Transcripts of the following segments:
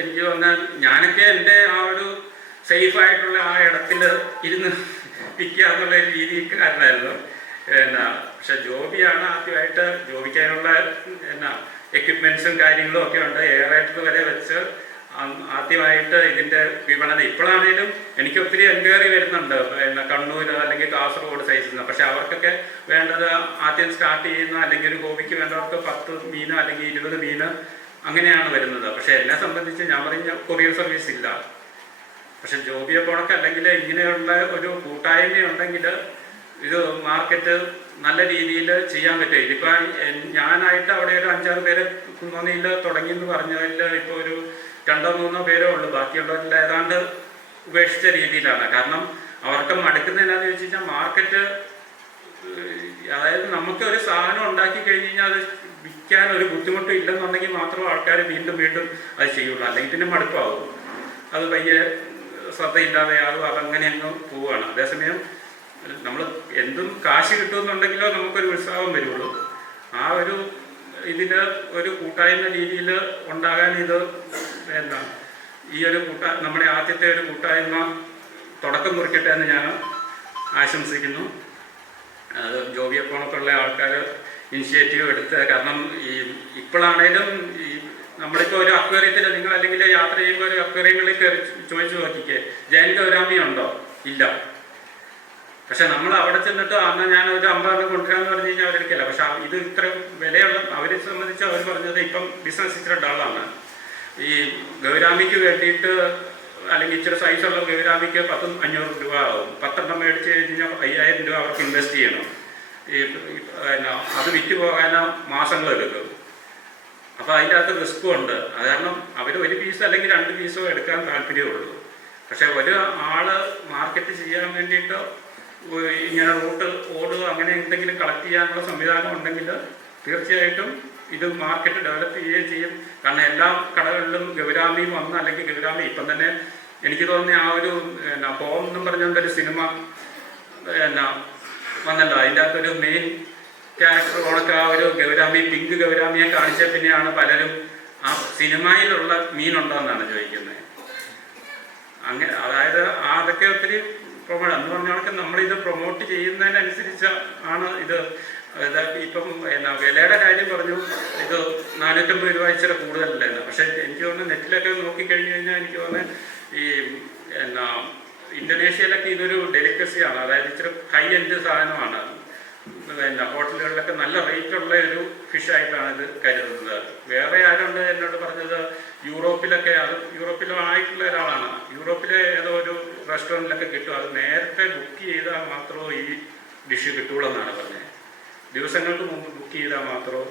എനിക്ക് തോന്നുന്നത് ഞാനൊക്കെ എൻ്റെ ആ ഒരു സേഫായിട്ടുള്ള ആ ഇടത്തിൽ ഇരുന്ന് വിൽക്കുക എന്നുള്ള രീതിക്കാരനായിരുന്നു. പക്ഷെ ജോബിയാണ് ആദ്യമായിട്ട് ജോബിക്കാനുള്ള എക്യുപ്മെൻറ്റ്സും കാര്യങ്ങളും ഒക്കെ ഉണ്ട്. എയറേറ്റർ വരെ വെച്ച് ആദ്യമായിട്ട് ഇതിൻ്റെ വിപണനം. ഇപ്പോഴാണേലും എനിക്ക് ഒത്തിരി എൻക്വയറി വരുന്നുണ്ട്, കണ്ണൂർ അല്ലെങ്കിൽ കാസർഗോഡ് സൈസിൽ നിന്ന്. പക്ഷെ അവർക്കൊക്കെ വേണ്ടത് ആദ്യം സ്റ്റാർട്ട് ചെയ്യുന്ന അല്ലെങ്കിൽ ഒരു ഹോബിക്ക് വേണ്ടവർക്ക് 10 മീനോ അല്ലെങ്കിൽ 20 മീന് അങ്ങനെയാണ് വരുന്നത്. പക്ഷെ എന്നെ സംബന്ധിച്ച് ഞാൻ പറഞ്ഞ കൊറിയർ സർവീസ് ഇല്ല. പക്ഷെ ജോബിയെ പോണക്ക് അല്ലെങ്കിൽ ഇങ്ങനെയുള്ള ഒരു കൂട്ടായ്മ ഉണ്ടെങ്കിൽ ഇത് മാർക്കറ്റ് നല്ല രീതിയിൽ ചെയ്യാൻ പറ്റും. ഇതിപ്പോൾ ഞാനായിട്ട് അവിടെ ഒരു 5-6 പേര് കുന്നോന്നിയിൽ തുടങ്ങിയെന്ന് പറഞ്ഞതിൽ ഇപ്പോൾ ഒരു 2-3 പേരേ ഉള്ളൂ. ബാക്കിയുള്ളവരിൽ ഏതാണ്ട് ഉപേക്ഷിച്ച രീതിയിലാണ്. കാരണം അവർക്ക് മടുക്കുന്നത് എന്താണെന്ന് ചോദിച്ചു കഴിഞ്ഞാൽ മാർക്കറ്റ്, അതായത് നമുക്ക് ഒരു സാധനം ഉണ്ടാക്കി കഴിഞ്ഞ് കഴിഞ്ഞാൽ അത് വിൽക്കാൻ ഒരു ബുദ്ധിമുട്ടും ഇല്ലെന്നുണ്ടെങ്കിൽ മാത്രം ആൾക്കാർ വീണ്ടും വീണ്ടും അത് ചെയ്യുള്ളൂ. അല്ലെങ്കിൽ പിന്നെ മടുപ്പാവും, അത് പയ്യെ ശ്രദ്ധയില്ലാതെയാകും, അതങ്ങനെ അങ്ങ് പോവുകയാണ്. അതേസമയം നമ്മൾ എന്തും കാശ് കിട്ടുമെന്നുണ്ടെങ്കിലോ നമുക്കൊരു ഉത്സാഹം വരുള്ളൂ. ആ ഒരു ഇതിൽ ഒരു കൂട്ടായ്മ രീതിയിൽ ഉണ്ടാകാൻ ഇത് ഈ ഒരു നമ്മുടെ ആദ്യത്തെ ഒരു കൂട്ടായ്മ തുടക്കം കുറിക്കട്ടെ എന്ന് ഞാൻ ആശംസിക്കുന്നു. അത് ജോബിയെ പോണക്കുള്ള ആൾക്കാർ ഇനിഷ്യേറ്റീവ് എടുത്ത്, കാരണം ഇപ്പോഴാണേലും നമ്മളിപ്പോൾ ഒരു അക്വേറിയത്തിൽ നിങ്ങൾ അല്ലെങ്കിൽ യാത്ര ചെയ്യുമ്പോൾ ഒരു അക്വേറിയങ്ങളിൽ കയറി ചോദിച്ചു നോക്കിക്കേ, ജൈൻ ഗൗരാമി ഉണ്ടോ? ഇല്ല. പക്ഷെ നമ്മൾ അവിടെ ചെന്നിട്ട് അന്ന് ഞാൻ ഒരു 50 കൊണ്ടുവരാമെന്ന് പറഞ്ഞു കഴിഞ്ഞാൽ അവരെടുക്കില്ല. പക്ഷെ ഇത് ഇത്ര വിലയുള്ള അവരെ സംബന്ധിച്ച് അവർ പറഞ്ഞത് ഇപ്പം ബിസിനസ് ഇച്ചിരി ഡള്ളാണ്. ഈ ഗൗരാമിക്ക് വേണ്ടിയിട്ട് അല്ലെങ്കിൽ ഇച്ചിരി സൈസുള്ള ഗൗരാമിക്ക് 500 രൂപ ആവും. 10 മേടിച്ച് കഴിഞ്ഞാൽ 5000 രൂപ അവർക്ക് ഇൻവെസ്റ്റ് ചെയ്യണം. അത് വിറ്റ് പോകാനോ മാസങ്ങളെടുക്കും. അപ്പോൾ അതിൻ്റെ അകത്ത് റിസ്ക്കും ഉണ്ട്. അത് കാരണം അവർ ഒരു പീസ് അല്ലെങ്കിൽ 2 പീസോ എടുക്കാൻ താല്പര്യമുള്ളൂ. പക്ഷെ ഒരു ആള് മാർക്കറ്റ് ചെയ്യാൻ വേണ്ടിയിട്ട് ഇങ്ങനെ റൂട്ട് ഓടുക അങ്ങനെ എന്തെങ്കിലും കളക്ട് ചെയ്യാനുള്ള സംവിധാനം ഉണ്ടെങ്കിൽ തീർച്ചയായിട്ടും ഇത് മാർക്കറ്റ് ഡെവലപ്പ് ചെയ്യുകയും ചെയ്യും. കാരണം എല്ലാ കടകളിലും ഗൗരാമിയും വന്ന്, അല്ലെങ്കിൽ ഗൗരാമി ഇപ്പം തന്നെ എനിക്ക് തോന്നുന്ന ആ ഒരു ഹോം എന്നും പറഞ്ഞുകൊണ്ടൊരു സിനിമ വന്നല്ലോ. അതിൻ്റെ അകത്തൊരു മെയിൻ ക്യാരക്ടർ ഉണക്ക് ആ ഒരു ഗൗരാമി, പിങ്ക് ഗൗരാമിയെ കാണിച്ച പിന്നെയാണ് പലരും ആ സിനിമയിലുള്ള മീനുണ്ടോയെന്നാണ് ചോദിക്കുന്നത്. അങ്ങനെ അതായത് അതൊക്കെ ഒത്തിരി പ്രൊമോട്ട് എന്ന് പറഞ്ഞാൽ നമ്മളിത് പ്രൊമോട്ട് ചെയ്യുന്നതിനനുസരിച്ച് ആണ് ഇത്. ഇപ്പം വിലയുടെ കാര്യം പറഞ്ഞു, ഇത് 450 രൂപ ഇച്ചിരി കൂടുതലല്ലായിരുന്നു. പക്ഷെ എനിക്ക് തോന്നുന്നു നെറ്റിലൊക്കെ നോക്കിക്കഴിഞ്ഞ് കഴിഞ്ഞാൽ എനിക്ക് തോന്നുന്നത് ഈ ഇന്തോനേഷ്യയിലൊക്കെ ഇതൊരു ഡെലിക്കസിയാണ്. അതായത് ഇച്ചിരി ഹൈ എൻഡ് സാധനമാണ്. ഹോട്ടലുകളിലൊക്കെ നല്ല റേറ്റുള്ള ഒരു ഫിഷായിട്ടാണ് ഇത് കരുതുന്നത്. വേറെ ആരുണ്ട് എന്നോട് പറഞ്ഞത് യൂറോപ്പിലൊക്കെ, അത് യൂറോപ്പിലായിട്ടുള്ള ഒരാളാണ്, യൂറോപ്പിലെ ഏതോ ഒരു റെസ്റ്റോറൻറ്റിലൊക്കെ കിട്ടും. അത് നേരത്തെ ബുക്ക് ചെയ്താൽ മാത്രമേ ഈ ഡിഷ് കിട്ടുള്ളൂ എന്നാണ് പറഞ്ഞത്. ദിവസങ്ങൾക്ക് മുമ്പ് ബുക്ക് ചെയ്താൽ മാത്രമോ.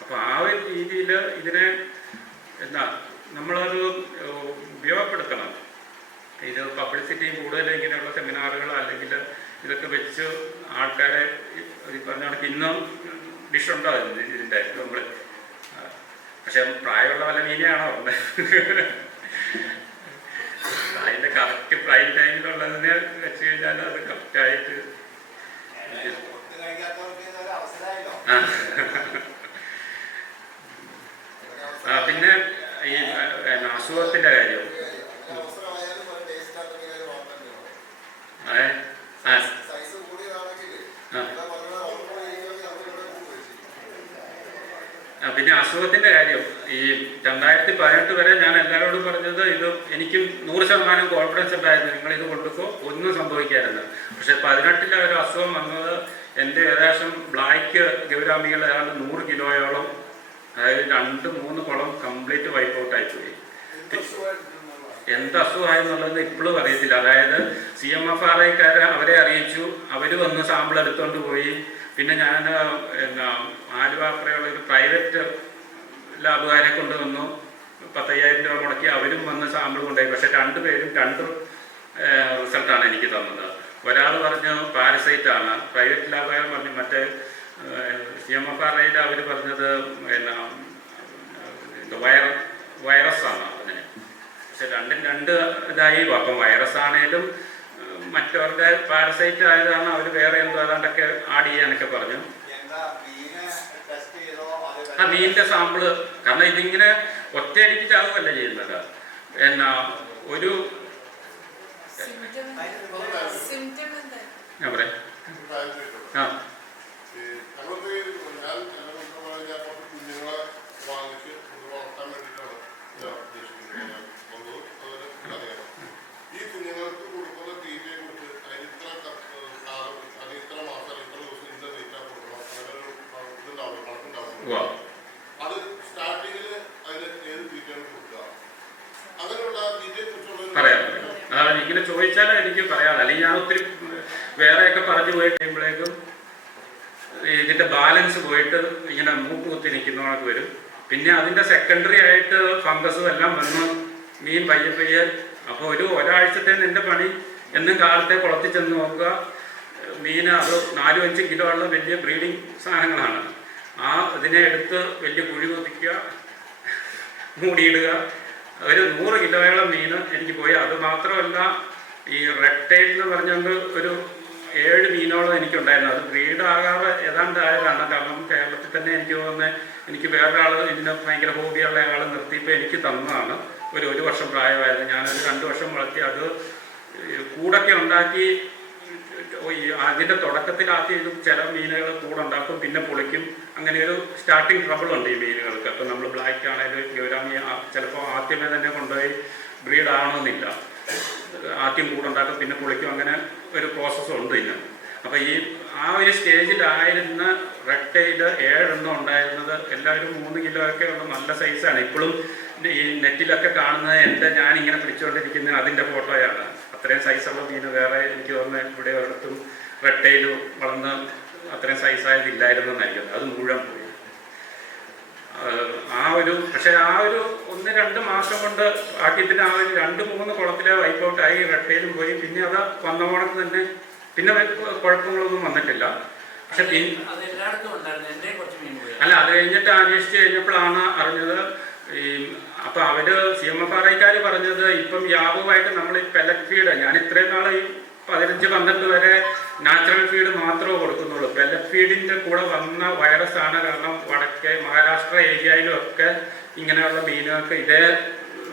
അപ്പോൾ ആ ഒരു രീതിയിൽ ഇതിനെ നമ്മളത് ഉപയോഗപ്പെടുത്തണം. ഇത് പബ്ലിസിറ്റിയും കൂടുതൽ ഇങ്ങനെയുള്ള സെമിനാറുകൾ അല്ലെങ്കിൽ ഇതൊക്കെ വെച്ച് ആൾക്കാരെ ഈ പറഞ്ഞ കണക്ക് ഇന്നും ഡിഷുണ്ടോ ഇതിൻ്റെ നമ്മൾ. പക്ഷെ പ്രായമുള്ള വല്ല മീനെയാണോ അതിൻ്റെ കറക്റ്റ് പ്രൈം ടൈമിലുള്ളതിനെ വെച്ച് കഴിഞ്ഞാൽ അത് കറക്റ്റായിട്ട് പിന്നെ ഈ അസുഖത്തിൻ്റെ കാര്യം പിന്നെ അസുഖത്തിൻ്റെ കാര്യം ഈ 2018 വരെ ഞാൻ എല്ലാവരോടും പറഞ്ഞത് ഇത് എനിക്ക് 100% കോൺഫിഡൻസ് ഉണ്ടായിരുന്നു, നിങ്ങളിത് കൊണ്ടുപോ ഒന്നും സംഭവിക്കായിരുന്നു. പക്ഷെ 18 ഒരു അസുഖം വന്നത് എൻ്റെ ഏകദേശം ബ്ലാക്ക് ഗൗരാമികൾ ഏതാണ്ട് 100 കിലോയോളം, അതായത് 2-3 കുളം കംപ്ലീറ്റ് വൈപ്പ് ഔട്ട് ആയിപ്പോയി. എന്ത് അസുഖമായെന്നുള്ളത് ഇപ്പോഴും അറിയത്തില്ല. അതായത് CMFRIക്കാർ അവരെ അറിയിച്ചു, അവർ വന്ന് സാമ്പിൾ എടുത്തുകൊണ്ട് പോയി. പിന്നെ ഞാൻ ആലുവാപ്പുറയുള്ള ഒരു പ്രൈവറ്റ് ലാബുകാരെ കൊണ്ടുവന്നു, 10,000 രൂപ മുടക്കി അവരും വന്ന് സാമ്പിൾ കൊണ്ടുപോയി. പക്ഷെ 2 പേരും 2 റിസൾട്ടാണ് എനിക്ക് തന്നത്. ഒരാൾ പറഞ്ഞു പാരസൈറ്റാണ്, പ്രൈവറ്റ് ലാബുകാരൻ പറഞ്ഞു മറ്റേ CMFRIയിൽ അവർ പറഞ്ഞത് വൈറസാണ് അതിന്. പക്ഷെ 2 ഇതായി. അപ്പം വൈറസ് ആണേലും മറ്റവരുടെ പാരസൈറ്റ് ആയതാണ്, അവർ വേറെ എന്തോ ഏതാണ്ടൊക്കെ ആഡ് ചെയ്യാനൊക്കെ പറഞ്ഞു. ആ മീനിന്റെ സാമ്പിള്, കാരണം ഇതിങ്ങനെ ഒറ്റയടിക്ക് ചാവുകയല്ല ചെയ്യുന്നത്. എന്നാ ഒരു ഞാൻ പറയാം ആ പറയാം. അതാണ് ഇങ്ങനെ ചോദിച്ചാൽ എനിക്ക് പറയാം. അല്ലെങ്കിൽ ഞാൻ ഒത്തിരി വേറെയൊക്കെ പറഞ്ഞു പോയി കഴിയുമ്പോഴേക്കും ഇതിൻ്റെ ബാലൻസ് പോയിട്ട് ഇങ്ങനെ മൂക്ക് കുത്തി നിൽക്കുന്നവർക്ക് വരും. പിന്നെ അതിൻ്റെ സെക്കൻഡറി ആയിട്ട് ഫംഗസും എല്ലാം വന്ന് മീൻ പയ്യെ പയ്യെ. അപ്പോൾ ഒരാഴ്ചത്തേന് എൻ്റെ പണി എന്നും കാലത്തെ കുളത്തിൽ ചെന്ന് നോക്കുക. മീൻ അത് 4-5 കിലോ ഉള്ള വലിയ ബ്രീഡിങ് സാധനങ്ങളാണ്. ഇതിനെ എടുത്ത് വലിയ കുഴി കുതിക്കുക, മൂടിയിടുക. ഒരു 100 കിലോയോളം മീൻ എനിക്ക് പോയി. അത് മാത്രമല്ല ഈ റെഡ് ടൈൽ എന്ന് പറഞ്ഞുകൊണ്ട് ഒരു 7 മീനോളം എനിക്കുണ്ടായിരുന്നു. അത് ബ്രീഡാകാറ് ഏതാണ്ട് ആയതാണ്. കാരണം കേരളത്തിൽ തന്നെ എനിക്ക് തോന്നുന്നത് എനിക്ക് വേറൊരാൾ ഇതിന് ഭയങ്കര ഹോബിയുള്ള ആൾ നിർത്തിയപ്പോൾ എനിക്ക് തന്നതാണ്. ഒരു വർഷം പ്രായമായത്. ഞാനത് 2 വർഷം വളർത്തി. അത് കൂടൊക്കെ ഉണ്ടാക്കി അതിൻ്റെ തുടക്കത്തിൽ ആദ്യം ചില മീനുകൾ കൂടുണ്ടാക്കും, പിന്നെ പൊളിക്കും. അങ്ങനെ ഒരു സ്റ്റാർട്ടിങ് ട്രബിളുണ്ട് ഈ മീനുകൾക്ക്. അപ്പം നമ്മൾ ബ്ലാക്ക് ആണെങ്കിലും ഗൗരാമി ചിലപ്പോൾ ആദ്യമേ തന്നെ കൊണ്ടുപോയി ബ്രീഡ് ആവണമെന്നില്ല. ആദ്യം കൂടുണ്ടാക്കും, പിന്നെ പൊളിക്കും. അങ്ങനെ ഒരു പ്രോസസ്സുണ്ട് ഇതിന്. അപ്പോൾ ആ ഒരു സ്റ്റേജിലായിരുന്ന റെഡ് ടൈൽ 7 എണ്ണം ഉണ്ടായിരുന്നത്. എല്ലാവരും 3 കിലോ ഒക്കെ ഉള്ള നല്ല സൈസാണ്. ഇപ്പോഴും ഈ നെറ്റിലൊക്കെ കാണുന്നത് ഞാനിങ്ങനെ പിടിച്ചുകൊണ്ടിരിക്കുന്ന അതിൻ്റെ ഫോട്ടോയാണ്. അത്രയും സൈസുള്ള മീൻ വേറെ എനിക്ക് തോന്നുന്നത് ഇവിടെ ഒരിടത്തും റെഡ് ടൈൽ വളർന്ന് അത്രയും സൈസായതില്ലായിരുന്നെന്നായിരിക്കും. അത് മുഴുവൻ പോയി. പക്ഷെ ആ ഒരു 1-2 മാസം കൊണ്ട് ആക്കിയതിന് ആ ഒരു 2-3 കുളത്തിലെ വൈപ്പൗട്ടായി. റെഡ് ടൈലും പോയി. പിന്നെ അത് വന്ന ഓണക്ക് തന്നെ പിന്നെ കുഴപ്പങ്ങളൊന്നും വന്നിട്ടില്ല. പക്ഷെ അല്ല, അത് കഴിഞ്ഞിട്ട് അന്വേഷിച്ച് കഴിഞ്ഞപ്പോഴാണ് അറിഞ്ഞത്. അപ്പം അവര് CMFRIക്കാർ പറഞ്ഞത് ഇപ്പം വ്യാപകമായിട്ട് നമ്മൾ ഈ പെലറ്റ് ഫീഡ്, ഞാൻ ഇത്രയും നാളെ ഈ 15-12 വരെ നാച്ചുറൽ ഫീഡ് മാത്രമേ കൊടുക്കുന്നുള്ളൂ. പെലറ്റ് ഫീഡിൻ്റെ കൂടെ വന്ന വൈറസാണ്. കാരണം വടക്കേ മഹാരാഷ്ട്ര ഏരിയയിലും ഒക്കെ ഇങ്ങനെയുള്ള മീനുകൾക്ക് ഇതേ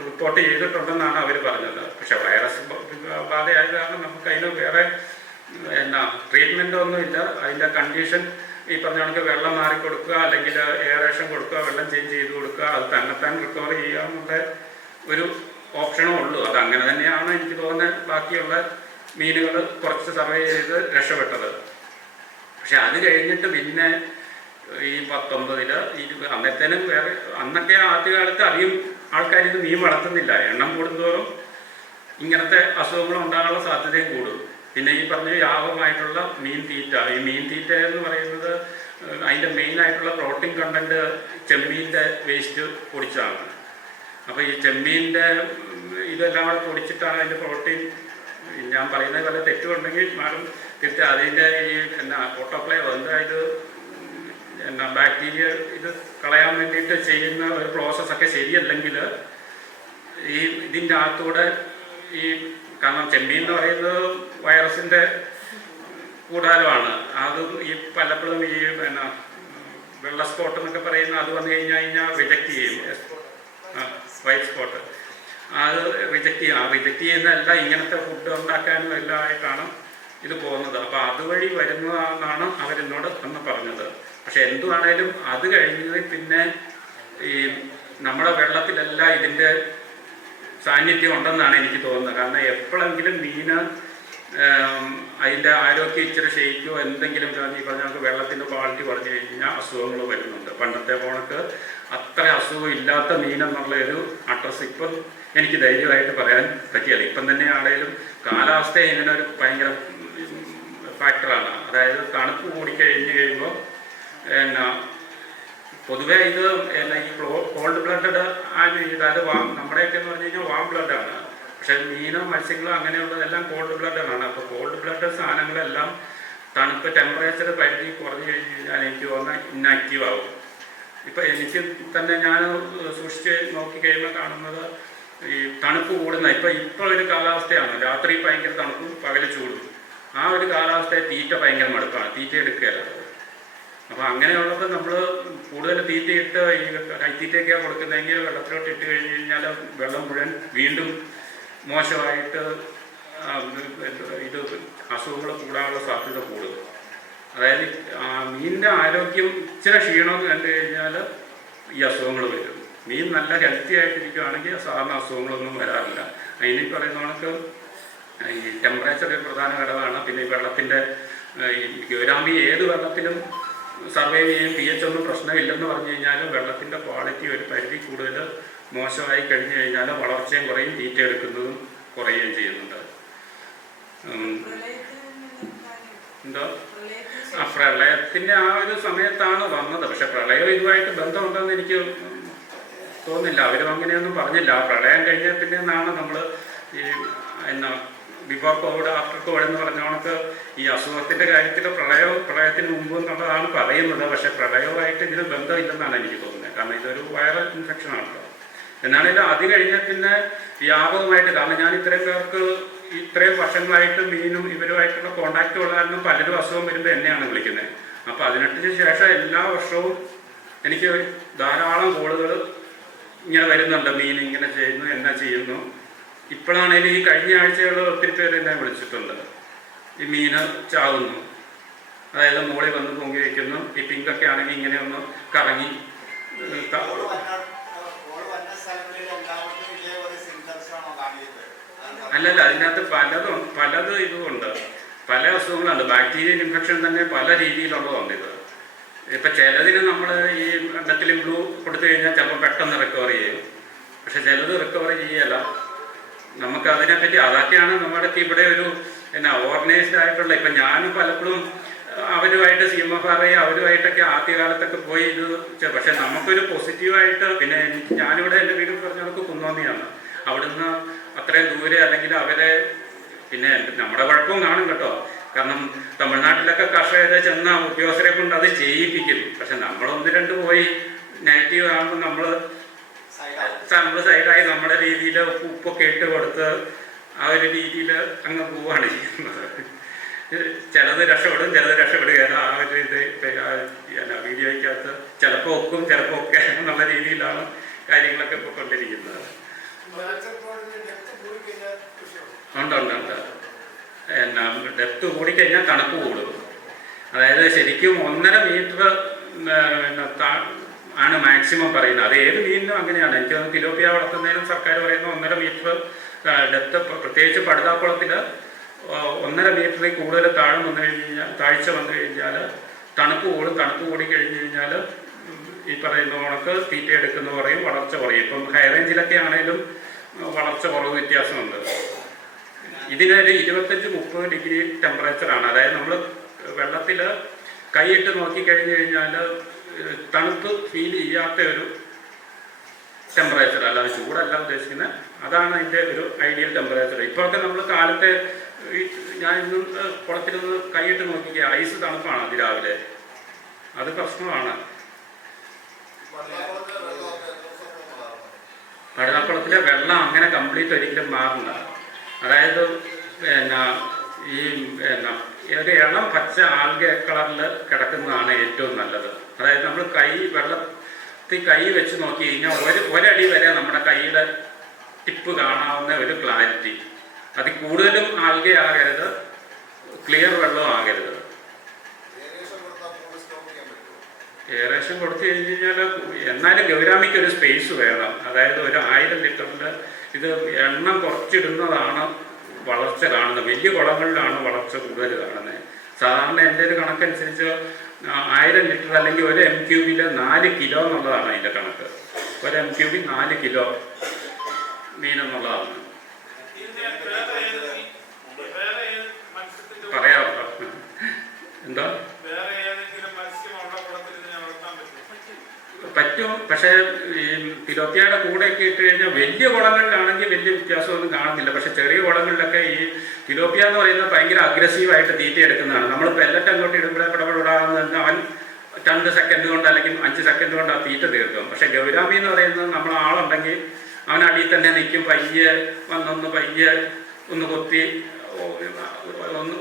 റിപ്പോർട്ട് ചെയ്തിട്ടുണ്ടെന്നാണ് അവർ പറഞ്ഞത്. പക്ഷെ വൈറസ് ബാധയായത് കാരണം നമുക്ക് അതിന് വേറെ ട്രീറ്റ്മെൻ്റ് ഒന്നുമില്ല. അതിൻ്റെ കണ്ടീഷൻ ഈ പറഞ്ഞ കണക്ക് വെള്ളം മാറി കൊടുക്കുക, അല്ലെങ്കിൽ എയറേഷൻ കൊടുക്കുക, വെള്ളം ചേഞ്ച് ചെയ്ത് കൊടുക്കുക. അത് തന്നെത്താൻ റിക്കവർ ചെയ്യാനുള്ള ഒരു ഓപ്ഷനേ ഉള്ളൂ. അത് അങ്ങനെ തന്നെയാണ് എനിക്ക് തോന്നുന്നത് ബാക്കിയുള്ള മീനുകൾ കുറച്ച് സർവേ ചെയ്ത് രക്ഷപ്പെട്ടത്. പക്ഷെ അത് കഴിഞ്ഞിട്ട് പിന്നെ ഈ 19-20 അന്നത്തേനും വേറെ അന്നൊക്കെ ആദ്യകാലത്ത് അധികം ആൾക്കാരിത് മീൻ വളർത്തുന്നില്ല. എണ്ണം കൂടുന്തോറും ഇങ്ങനത്തെ അസുഖങ്ങൾ ഉണ്ടാകാനുള്ള സാധ്യതയും കൂടും. പിന്നെ ഈ പറഞ്ഞ വ്യാപകമായിട്ടുള്ള മീൻ തീറ്റ. ഈ മീൻ തീറ്റ എന്ന് പറയുന്നത് അതിൻ്റെ മെയിനായിട്ടുള്ള പ്രോട്ടീൻ കണ്ടൻറ്റ് ചെമ്മീൻ്റെ വേസ്റ്റ് പൊടിച്ചാണ്. അപ്പോൾ ഈ ചെമ്മീൻ്റെ ഇതെല്ലാം കൂടെ പൊടിച്ചിട്ടാണ് അതിൻ്റെ പ്രോട്ടീൻ. ഞാൻ പറയുന്നത് പോലെ തെറ്റുണ്ടെങ്കിൽ മാഡം തിരിച്ച് അതിൻ്റെ ഈ ഓട്ടോക്ലേവ് ഇത് ബാക്ടീരിയ ഇത് കളയാൻ വേണ്ടിയിട്ട് ചെയ്യുന്ന ഒരു പ്രോസസ്സൊക്കെ ശരിയല്ലെങ്കിൽ ഇതിൻ്റെ അകത്തൂടെ കാരണം ചെമ്മീൻ എന്ന് പറയുന്നത് വൈറസിൻ്റെ കൂടാരമാണ്. അത് പലപ്പോഴും വെള്ള സ്പോട്ട് എന്നൊക്കെ പറയുന്ന അത് വന്നു കഴിഞ്ഞാൽ റിജക്റ്റ് ചെയ്യും. വൈറ്റ് സ്പോട്ട് അത് റിജക്റ്റ് ചെയ്യും. റിജക്റ്റ് ചെയ്യുന്നതല്ല ഇങ്ങനത്തെ ഫുഡ് ഉണ്ടാക്കാനും എല്ലാം ആയിട്ടാണ് ഇത് പോകുന്നത്. അപ്പോൾ അതുവഴി വരുന്നതാണെന്നാണ് അവരെന്നോട് അന്ന് പറഞ്ഞത്. പക്ഷെ എന്തുവാണേലും അത് കഴിഞ്ഞത് പിന്നെ നമ്മുടെ വെള്ളത്തിലെല്ലാം ഇതിൻ്റെ സാന്നിധ്യം ഉണ്ടെന്നാണ് എനിക്ക് തോന്നുന്നത്. കാരണം എപ്പോഴെങ്കിലും മീന് അതിൻ്റെ ആരോഗ്യം ഇച്ചിരി ക്ഷയിക്കുകയോ എന്തെങ്കിലും ഈ പറഞ്ഞ നമുക്ക് വെള്ളത്തിൻ്റെ ക്വാളിറ്റി കുറഞ്ഞു കഴിഞ്ഞാൽ അസുഖങ്ങൾ വരുന്നുണ്ട്. പണ്ടത്തെ പോണക്ക് അത്ര അസുഖം ഇല്ലാത്ത മീനെന്നുള്ള ഒരു അഡ്രസ്സ് ഇപ്പം എനിക്ക് ധൈര്യമായിട്ട് പറയാൻ പറ്റിയല്ല. ഇപ്പം തന്നെ ആണെങ്കിലും കാലാവസ്ഥ ഇങ്ങനെ ഒരു ഭയങ്കര ഫാക്ടറാണ്. അതായത് തണുപ്പ് കൂടിക്കഴിഞ്ഞ് കഴിയുമ്പോൾ പൊതുവെ ഇത് ഈ കോൾഡ് ബ്ലഡഡ് അതായത് നമ്മുടെയൊക്കെ എന്ന് പറഞ്ഞു കഴിഞ്ഞാൽ വാം ബ്ലഡാണ്. പക്ഷേ മീനോ മത്സ്യങ്ങളോ അങ്ങനെയുള്ളതെല്ലാം കോൾഡ് ബ്ലഡാണ്. അപ്പോൾ കോൾഡ് ബ്ലഡഡ് സാധനങ്ങളെല്ലാം തണുപ്പ് ടെമ്പറേച്ചർ പരിധി കുറഞ്ഞു കഴിഞ്ഞ് കഴിഞ്ഞാൽ എനിക്ക് തോന്നുന്നത് ഇന്നാക്റ്റീവ് ആവും. ഇപ്പം എനിക്ക് തന്നെ ഞാൻ സൂക്ഷിച്ച് നോക്കിക്കഴിയുമ്പോൾ കാണുന്നത് ഈ തണുപ്പ് കൂടുന്ന ഇപ്പോൾ ഒരു കാലാവസ്ഥയാണ്. രാത്രി ഭയങ്കര തണുപ്പും പകൽ ചൂടും. ആ ഒരു കാലാവസ്ഥയെ തീറ്റ ഭയങ്കര മടുപ്പാണ്. തീറ്റ എടുക്കുകയല്ല. അപ്പോൾ അങ്ങനെയുള്ളപ്പോൾ നമ്മൾ കൂടുതൽ തീറ്റയിട്ട് ഈ ഹൈത്തീറ്റയൊക്കെയാണ് കൊടുക്കുന്നതെങ്കിൽ വെള്ളത്തിലോട്ട് ഇട്ട് കഴിഞ്ഞ് കഴിഞ്ഞാൽ വെള്ളം മുഴുവൻ വീണ്ടും മോശമായിട്ട് ഇത് അസുഖങ്ങൾ കൂടാനുള്ള സാധ്യത കൂടും. അതായത് മീനിൻ്റെ ആരോഗ്യം ഇച്ചിരി ക്ഷീണമെന്ന് കണ്ടു കഴിഞ്ഞാൽ ഈ അസുഖങ്ങൾ വരും. മീൻ നല്ല ഹെൽത്തി ആയിട്ടിരിക്കുകയാണെങ്കിൽ സാധാരണ അസുഖങ്ങളൊന്നും വരാറില്ല. അതിന് പറയുന്ന കണക്ക് ഈ ടെമ്പറേച്ചർ ഒരു പ്രധാന ഘടകമാണ്. പിന്നെ ഈ വെള്ളത്തിൻ്റെ ഈ ഗൗരാമ്പി ഏത് വെള്ളത്തിലും സർവൈവ് ചെയ്യും, pH ഒന്നും പ്രശ്നമില്ലെന്ന് പറഞ്ഞു കഴിഞ്ഞാൽ വെള്ളത്തിൻ്റെ ക്വാളിറ്റി ഒരു പരിധി കൂടുതൽ മോശമായി കഴിഞ്ഞു കഴിഞ്ഞാൽ വളർച്ചയും കുറയും, തീറ്റ എടുക്കുന്നതും കുറയുകയും ചെയ്യുന്നുണ്ട്. എന്തോ പ്രളയത്തിൻ്റെ ആ ഒരു സമയത്താണ് വന്നത്. പക്ഷെ പ്രളയം ഇതുമായിട്ട് ബന്ധമുണ്ടെന്ന് എനിക്ക് തോന്നുന്നില്ല. അവരും അങ്ങനെയൊന്നും പറഞ്ഞില്ല. ആ പ്രളയം കഴിഞ്ഞ പിന്നെ നിന്നാണ് നമ്മൾ ഈ ബിഫോർ കോവിഡ് ആഫ്റ്റർ കോവിഡ് എന്ന് പറഞ്ഞ കണക്ക് ഈ അസുഖത്തിൻ്റെ കാര്യത്തിൽ പ്രളയത്തിന് മുമ്പ് എന്നുള്ളതാണ് പറയുന്നത്. പക്ഷേ പ്രളയവുമായിട്ട് ഇതിന് ബന്ധമില്ലെന്നാണ് എനിക്ക് തോന്നുന്നത്. കാരണം ഇതൊരു വൈറൽ ഇൻഫെക്ഷനാണല്ലോ. എന്നാണെങ്കിലും അത് കഴിഞ്ഞാൽ പിന്നെ വ്യാപകമായിട്ട്, കാരണം ഞാൻ ഇത്രയും പേർക്ക് ഇത്രയും വർഷങ്ങളായിട്ട് മീനും ഇവരുമായിട്ടുള്ള കോണ്ടാക്റ്റ് ഉള്ള കാരണം പലരും അസുഖം വരുമ്പോൾ എന്നെയാണ് വിളിക്കുന്നത്. അപ്പോൾ 18 ശേഷം എല്ലാ വർഷവും എനിക്ക് ധാരാളം കോളുകൾ ഇങ്ങനെ വരുന്നുണ്ട്. മീൻ ഇങ്ങനെ ചെയ്യുന്നു, എന്നാ ചെയ്യുന്നു. ഇപ്പോഴാണെങ്കിലും ഈ കഴിഞ്ഞ ആഴ്ചകളിൽ ഒത്തിരി പേര് എന്നെ വിളിച്ചിട്ടുണ്ട്. ഈ മീന് ചാവുന്നു, അതായത് മുകളിൽ വന്ന് പൊങ്ങി വയ്ക്കുന്നു. ഈ പിങ്കൊക്കെ ആണെങ്കിൽ ഇങ്ങനെ ഒന്ന് കറങ്ങി അല്ലല്ല, അതിനകത്ത് പലത് ഇതുമുണ്ട്. പല അസുഖങ്ങളുണ്ട്. ബാക്ടീരിയൽ ഇൻഫെക്ഷൻ തന്നെ പല രീതിയിലുള്ളതുണ്ട്. ഇത് ഇപ്പം ചിലതിന് നമ്മൾ ഈ മെത്തിലിൻ ബ്ലൂ കൊടുത്തു കഴിഞ്ഞാൽ ചിലപ്പോൾ പെട്ടെന്ന് റിക്കവർ ചെയ്യും. പക്ഷെ ചിലത് റിക്കവർ ചെയ്യല്ല. നമുക്ക് അതിനെപ്പറ്റി അതൊക്കെയാണ് നമ്മുടെ ഇവിടെ ഒരു ഓർഗനൈസ്ഡ് ആയിട്ടുള്ള. ഇപ്പം ഞാനും പലപ്പോഴും അവരുമായിട്ട് CMFRI അവരുമായിട്ടൊക്കെ ആദ്യകാലത്തൊക്കെ പോയി ഇത്. പക്ഷെ നമുക്കൊരു പോസിറ്റീവായിട്ട് പിന്നെ ഞാനിവിടെ എൻ്റെ വീട് പറഞ്ഞവർക്ക് കുന്നോന്നിയാണ്. അവിടുന്ന് അത്രയും ദൂരെ അല്ലെങ്കിൽ അവരെ പിന്നെ നമ്മുടെ കുഴപ്പവും കാണും കേട്ടോ. കാരണം തമിഴ്നാട്ടിലൊക്കെ കർഷകരെ ചെന്ന ഉദ്യോഗസ്ഥരെ കൊണ്ട് അത് ചെയ്യിപ്പിക്കും. പക്ഷെ നമ്മളൊന്ന് രണ്ട് പോയി നെഗറ്റീവ് ആകുമ്പോൾ നമ്മൾ സൈഡായി നമ്മുടെ രീതിയിൽ ഉപ്പൊക്കെ ഇട്ട് കൊടുത്ത് ആ ഒരു രീതിയിൽ അങ്ങ് പോവുകയാണ് ചെയ്യുന്നത്. ചിലത് രക്ഷപ്പെടും, ചിലത് രക്ഷപ്പെടുകയല്ല. ആ ഒരു ഇത് വീഡിയോയ്ക്കകത്ത് ചിലപ്പോൾ ഒക്കും ചിലപ്പോൾ ഒക്കെ എന്നുള്ള രീതിയിലാണ് കാര്യങ്ങളൊക്കെ ഇപ്പോൾ കൊണ്ടിരിക്കുന്നത്. ഉണ്ട്. ഡെപ്ത് കൂടിക്കഴിഞ്ഞാൽ തണുപ്പ് കൂടും. അതായത് ശരിക്കും 1.5 മീറ്റർ ആണ് മാക്സിമം പറയുന്നത്. അത് ഏത് മീനിനും അങ്ങനെയാണ്. എനിക്ക് തിലോപ്പിയ വളർത്തുന്നതിനും സർക്കാർ പറയുന്ന 1.5 മീറ്റർ ഡെപ്ത്, പ്രത്യേകിച്ച് പടുതാക്കുളത്തിൽ 1.5 മീറ്ററിൽ കൂടുതൽ താഴ്ച വന്നു കഴിഞ്ഞാൽ തണുപ്പ് കൂടും. തണുപ്പ് കൂടി കഴിഞ്ഞ് കഴിഞ്ഞാൽ ഈ പറയുന്ന കണക്ക് തീറ്റ എടുക്കുന്ന പറയും, വളർച്ച കുറയും. ഇപ്പം ഹൈ റേഞ്ചിലൊക്കെ ആണെങ്കിലും വളർച്ച കുറവ് വ്യത്യാസമുണ്ട്. ഇതിനൊരു 25-30 ഡിഗ്രി ടെമ്പറേച്ചറാണ്. അതായത് നമ്മൾ വെള്ളത്തിൽ കൈയിട്ട് നോക്കിക്കഴിഞ്ഞ് കഴിഞ്ഞാൽ തണുപ്പ് ഫീൽ ചെയ്യാത്ത ഒരു ടെമ്പറേച്ചർ, അല്ലാതെ ചൂടല്ല ഉദ്ദേശിക്കുന്നത്. അതാണ് അതിൻ്റെ ഒരു ഐഡിയൽ ടെമ്പറേച്ചർ. ഇപ്പോഴൊക്കെ നമ്മൾ കാലത്തെ ഞാൻ ഇന്ന് കുളത്തിലൊന്ന് കൈയിട്ട് നോക്കിക്കുക, ഐസ് തണുപ്പാണ് അതിരാവിലെ. അത് പ്രശ്നമാണ്. പടുതാക്കുളത്തിലെ വെള്ളം അങ്ങനെ കംപ്ലീറ്റ് ഒരിക്കലും മാറില്ല. അതായത് ഈ ഒരു ഇളം പച്ച ആൽഗ കളറിൽ കിടക്കുന്നതാണ് ഏറ്റവും നല്ലത്. അതായത് നമ്മൾ വെള്ളത്തിൽ കൈ വെച്ച് നോക്കി കഴിഞ്ഞാൽ ഒരടി വരെ നമ്മുടെ കൈയുടെ ടിപ്പ് കാണാവുന്ന ഒരു ക്ലാരിറ്റി. അതിൽ കൂടുതലും ആൽഗ ആകരുത്, ക്ലിയർ വെള്ളവും ആകരുത്. ഏകദേശം കൊടുത്തു കഴിഞ്ഞ് കഴിഞ്ഞാൽ എന്നാലും ഗൗരാമിക്ക് ഒരു സ്പേസ് വേണം. അതായത് ഒരു 1000 ലിറ്ററിൽ ഇത് എണ്ണം കുറച്ചിടുന്നതാണ് വളർച്ച കാണുന്നത്. വലിയ കുളങ്ങളിലാണ് വളർച്ച കൂടുതൽ കാണുന്നത്. സാധാരണ എൻ്റെ ഒരു കണക്കനുസരിച്ച് 1000 ലിറ്റർ അല്ലെങ്കിൽ ഒരു M³ 4 കിലോ എന്നുള്ളതാണ് അതിൻ്റെ കണക്ക്. ഒരു M³ 4 കിലോ മീനെന്നുള്ളതാണ്. പറയാം എന്താ പറ്റും. പക്ഷേ ഈ തിലോപ്പിയയുടെ കൂടെയൊക്കെ ഇട്ട് കഴിഞ്ഞാൽ വലിയ കുളങ്ങളിലാണെങ്കിൽ വലിയ വ്യത്യാസമൊന്നും കാണുന്നില്ല. പക്ഷെ ചെറിയ കുളങ്ങളിലൊക്കെ ഈ തിലോപ്പിയ എന്ന് പറയുന്നത് ഭയങ്കര അഗ്രസീവായിട്ട് തീറ്റ എടുക്കുന്നതാണ്. നമ്മൾ പെല്ലറ്റ് അങ്ങോട്ട് ഇടുമ്പോഴേ പിടപെടാകുന്ന അവൻ 2 സെക്കൻഡ് കൊണ്ട് അല്ലെങ്കിൽ 5 സെക്കൻഡ് കൊണ്ട് ആ തീറ്റ തീർക്കും. പക്ഷെ ഗൗരാമി എന്ന് പറയുന്നത് നമ്മൾ ആളുണ്ടെങ്കിൽ അവൻ അടിയിൽ തന്നെ നിൽക്കും. പയ്യെ ഒന്ന് കൊത്തി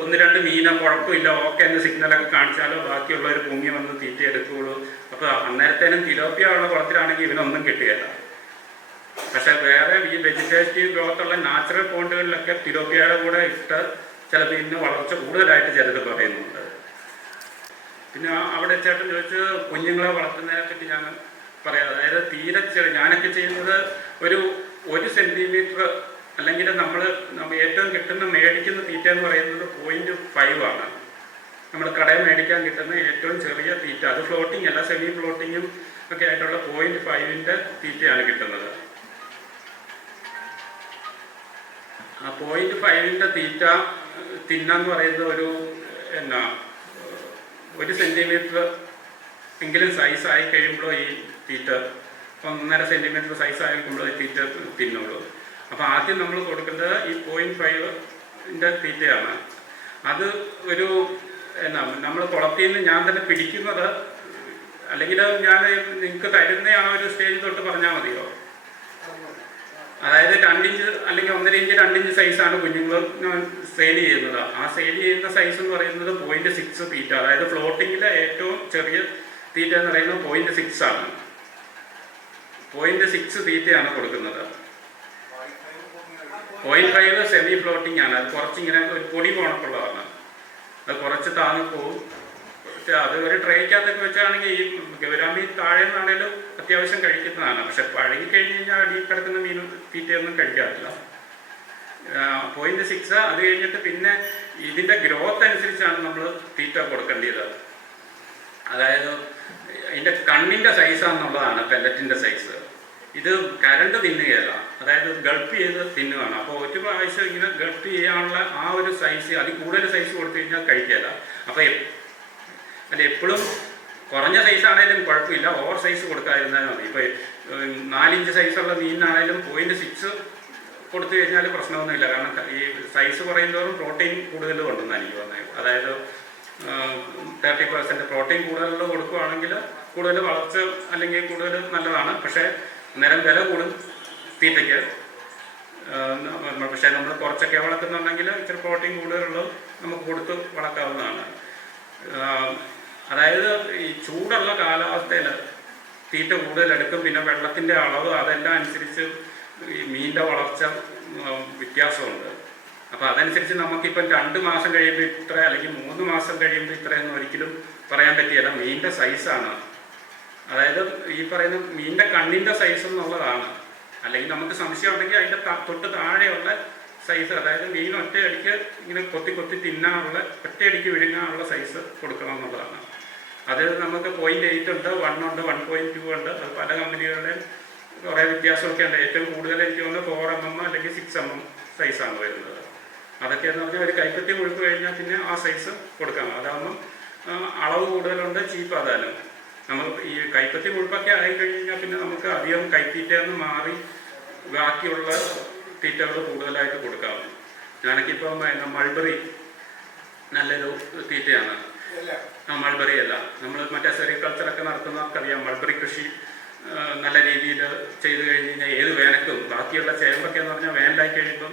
ഒന്ന് രണ്ട് മീനോ കുഴപ്പമില്ല ഓക്കെ എന്ന് സിഗ്നലൊക്കെ കാണിച്ചാലോ ബാക്കിയുള്ളവർ പൊങ്ങി വന്ന് തീറ്റ എടുക്കുകയുള്ളൂ. അപ്പോൾ അന്നേരത്തേനും തിലോപ്പിയ ഉള്ള കുളത്തിലാണെങ്കിൽ ഇവനൊന്നും കിട്ടുകയില്ല. പക്ഷെ വേറെ ഈ വെജിറ്റേറ്റീവ് ഗ്രോത്തുള്ള നാച്ചുറൽ പോണ്ടുകളിലൊക്കെ തിലോപ്പിയയുടെ കൂടെ ഇട്ട് ചിലപ്പോൾ ഇതിന് വളർച്ച കൂടുതലായിട്ട് ചിലത് പറയുന്നുണ്ട്. പിന്നെ അവിടെ ചേട്ടൻ ചോദിച്ച് കുഞ്ഞുങ്ങളെ വളർത്തുന്നതിനെ പറ്റി ഞാൻ പറയാം. അതായത് തീരെ ഞാനൊക്കെ ചെയ്യുന്നത് ഒരു 1 സെൻറ്റിമീറ്റർ അല്ലെങ്കിൽ നമ്മൾ ഏറ്റവും കിട്ടുന്ന മേടിക്കുന്ന തീറ്റ എന്ന് പറയുന്നത് 0.5 ആണ്. നമ്മൾ കടയിൽ മേടിക്കാൻ കിട്ടുന്ന ഏറ്റവും ചെറിയ തീറ്റ. അത് ഫ്ലോട്ടിംഗ് അല്ല, സെമി ഫ്ലോട്ടിങ്ങും ഒക്കെ ആയിട്ടുള്ള 0.5ൻ്റെ തീറ്റയാണ് കിട്ടുന്നത്. ആ 0.5ൻ്റെ തീറ്റ തിന്നാന്ന് പറയുന്നത് ഒരു 1 സെൻറ്റിമീറ്റർ എങ്കിലും സൈസായി കഴിയുമ്പോഴോ ഈ തീറ്റ 1.5 സെൻറ്റിമീറ്റർ സൈസായി കഴിയുമ്പോഴോ ഈ തീറ്റ തിന്നുള്ളൂ. അപ്പോൾ ആദ്യം നമ്മൾ കൊടുക്കുന്നത് ഈ 0.5ൻ്റെ തീറ്റയാണ്. അത് ഒരു നമ്മൾ കുളത്തിൽ നിന്ന് ഞാൻ തന്നെ പിടിക്കുന്നത്, അല്ലെങ്കിൽ ഞാൻ നിങ്ങൾക്ക് തരുന്ന ആ ഒരു സ്റ്റേജ് തൊട്ട് പറഞ്ഞാൽ മതിയോ? അതായത് 2 ഇഞ്ച് അല്ലെങ്കിൽ 1.5 ഇഞ്ച് 2 ഇഞ്ച് സൈസാണ് കുഞ്ഞുങ്ങൾ സെയിൽ ചെയ്യുന്നത്. ആ സെയിൽ ചെയ്യുന്ന സൈസ് എന്ന് പറയുന്നത് 0.6 തീറ്റ. അതായത് ഫ്ലോട്ടിങ്ങിലെ ഏറ്റവും ചെറിയ തീറ്റ എന്ന് പറയുന്നത് 0.6 ആണ്. 0.6 തീറ്റയാണ് കൊടുക്കുന്നത്. 0.5 സെമി ഫ്ലോട്ടിംഗ് ആണ്. അത് കുറച്ചിങ്ങനെ ഒരു പൊടി പോണക്കുള്ളതാണ്. അത് കുറച്ച് താങ്ങിപ്പോവും. അത് ഒരു ട്രേക്കകത്തൊക്കെ വെച്ചാണെങ്കിൽ ഈ ഗൗരാമി താഴെ നിന്നാണേലും അത്യാവശ്യം കഴിക്കുന്നതാണ്. പക്ഷെ പഴകി കഴിഞ്ഞ് കഴിഞ്ഞാൽ അടിയിൽ കിടക്കുന്ന മീൻ തീറ്റയൊന്നും കഴിക്കാറില്ല. 0.6. അത് കഴിഞ്ഞിട്ട് പിന്നെ ഇതിൻ്റെ ഗ്രോത്ത് അനുസരിച്ചാണ് നമ്മൾ തീറ്റ കൊടുക്കേണ്ടത്. അതായത് അതിൻ്റെ കണ്ണിൻ്റെ സൈസാണെന്നുള്ളതാണ് പെല്ലറ്റിൻ്റെ സൈസ്. ഇത് കരണ്ട് തിന്നുകയല്ല, അതായത് ഗൾപ്പ് ചെയ്ത് തിന്നുകയാണ്. അപ്പോൾ ഒരു പ്രാവശ്യം ഇങ്ങനെ ഗൾപ്പ് ചെയ്യാനുള്ള ആ ഒരു സൈസ്, അതിൽ കൂടുതൽ സൈസ് കൊടുത്തു കഴിഞ്ഞാൽ കഴിക്കുകയില്ല. അപ്പോൾ അല്ല എപ്പോഴും കുറഞ്ഞ സൈസാണേലും കുഴപ്പമില്ല, ഓവർ സൈസ് കൊടുക്കാതിരുന്നാലും മതി. ഇപ്പോൾ 4 ഇഞ്ച് സൈസുള്ള മീനാണേലും 0.6 കൊടുത്തു കഴിഞ്ഞാൽ പ്രശ്നമൊന്നുമില്ല. കാരണം ഈ സൈസ് കുറയുന്നതോറും പ്രോട്ടീൻ കൂടുതൽ കൊണ്ടുവന്നാണ് എനിക്ക് വന്നത്. അതായത് 30% പ്രോട്ടീൻ കൂടുതൽ കൊടുക്കുകയാണെങ്കിൽ കൂടുതൽ വളർച്ച അല്ലെങ്കിൽ കൂടുതൽ നല്ലതാണ്. പക്ഷേ അന്നേരം വില കൂടും തീറ്റയ്ക്ക്. പക്ഷേ നമ്മൾ കുറച്ചൊക്കെ വളർത്തുന്നുണ്ടെങ്കിൽ ഇച്ചിരി പ്രോട്ടീൻ കൂടുതലുള്ളത് നമുക്ക് കൊടുത്ത് വളർത്താവുന്നതാണ്. അതായത് ഈ ചൂടുള്ള കാലാവസ്ഥയിൽ തീറ്റ കൂടുതലെടുക്കും. പിന്നെ വെള്ളത്തിൻ്റെ അളവ് അതെല്ലാം അനുസരിച്ച് ഈ മീനിൻ്റെ വളർച്ച വ്യത്യാസമുണ്ട്. അപ്പോൾ അതനുസരിച്ച് നമുക്കിപ്പം 2 മാസം കഴിയുമ്പോൾ ഇത്ര അല്ലെങ്കിൽ 3 മാസം കഴിയുമ്പോൾ ഇത്രയൊന്നും ഒരിക്കലും പറയാൻ പറ്റിയല്ല. മീനിൻ്റെ സൈസാണ്, അതായത് ഈ പറയുന്ന മീനിൻ്റെ കണ്ണിൻ്റെ സൈസ് എന്നുള്ളതാണ്. അല്ലെങ്കിൽ നമുക്ക് സംശയം ഉണ്ടെങ്കിൽ അതിൻ്റെ തൊട്ട് താഴെയുള്ള സൈസ്, അതായത് മീൻ ഒറ്റയടിക്ക് ഇങ്ങനെ കൊത്തി കൊത്തി തിന്നാനുള്ള, ഒറ്റയടിക്ക് വിഴുങ്ങാനുള്ള സൈസ് കൊടുക്കണം എന്നുള്ളതാണ്. അത് നമുക്ക് 0.8 ഉണ്ട്, 1 ഉണ്ട്, 1.2 ഉണ്ട്. അത് പല കമ്പനികളുടെയും കുറേ വ്യത്യാസമൊക്കെ ഉണ്ട്. ഏറ്റവും കൂടുതൽ എനിക്ക് തോന്നുന്നത് 4 mm അല്ലെങ്കിൽ 6 mm സൈസാണ് വരുന്നത്. അതൊക്കെ എന്ന് പറഞ്ഞാൽ ഒരു കൈപ്പത്തി കൊഴുപ്പ് കഴിഞ്ഞാൽ പിന്നെ ആ സൈസ് കൊടുക്കാം. അതാകുമ്പം അളവ് കൂടുതലുണ്ട്, ചീപ്പ്. അതാലും നമ്മൾ ഈ കൈപ്പത്തി കൊഴുപ്പൊക്കെ ആയിക്കഴിഞ്ഞാൽ പിന്നെ നമുക്ക് അധികം കൈത്തീറ്റയെന്ന് മാറി ബാക്കിയുള്ള തീറ്റകൾ കൂടുതലായിട്ട് കൊടുക്കാം. ഞാനൊക്കെ ഇപ്പം മൾബറി നല്ലൊരു തീറ്റയാണ്. മൾബറി അല്ല, നമ്മൾ മറ്റേ സെറികൾച്ചറൊക്കെ നടത്തുന്നവർക്കറിയാം. മൾബറി കൃഷി നല്ല രീതിയിൽ ചെയ്ത് കഴിഞ്ഞ് കഴിഞ്ഞാൽ ഏത് വേനക്കും, ബാക്കിയുള്ള ചേമ്പൊക്കെ എന്ന് പറഞ്ഞാൽ വേനലായി കഴിയുമ്പം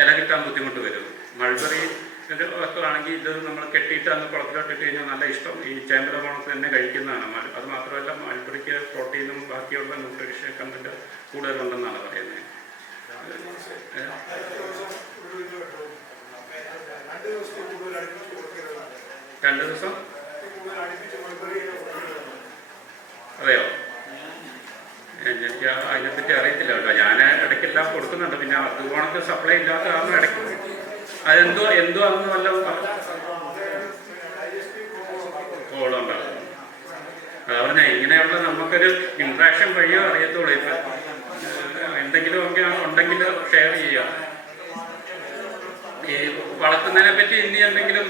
ഇല കിട്ടാൻ ബുദ്ധിമുട്ട് വരും. മൾബറി ആണെങ്കിൽ ഇത് നമ്മൾ കെട്ടിയിട്ട് അന്ന് കുളത്തിലോട്ട് ഇട്ട് കഴിഞ്ഞാൽ നല്ല ഇഷ്ടം ഈ ചേമ്പല കുളത്ത് തന്നെ കഴിക്കുന്നതാണ്. അത് മാത്രമല്ല മൾബറിക്ക് പ്രോട്ടീനും ബാക്കിയുള്ള ന്യൂട്രീഷൻ കണ്ടന്റ് കൂടുതലുണ്ടെന്നാണ് പറയുന്നത്. 2 ദിവസം അതെയോ? എനിക്ക് അതിനെപ്പറ്റി അറിയത്തില്ല കേട്ടോ. ഞാൻ ഇടയ്ക്കെല്ലാം കൊടുക്കുന്നുണ്ട്. പിന്നെ അതുകൊണ്ട് സപ്ലൈ ഇല്ലാത്ത കാരണം ഇടയ്ക്ക് അതെന്തോ ആണെന്ന് വല്ലതും ഓളുണ്ടാകും. അതാ പറഞ്ഞാൽ ഇങ്ങനെയുള്ള നമുക്കൊരു ഇൻട്രാക്ഷൻ വഴിയോ അറിയത്തുള്ളൂ. ഇപ്പം എന്തെങ്കിലും ഒക്കെ ഉണ്ടെങ്കിൽ ഷെയർ ചെയ്യുക. ഈ വളർത്തുന്നതിനെ പറ്റി ഇനി എന്തെങ്കിലും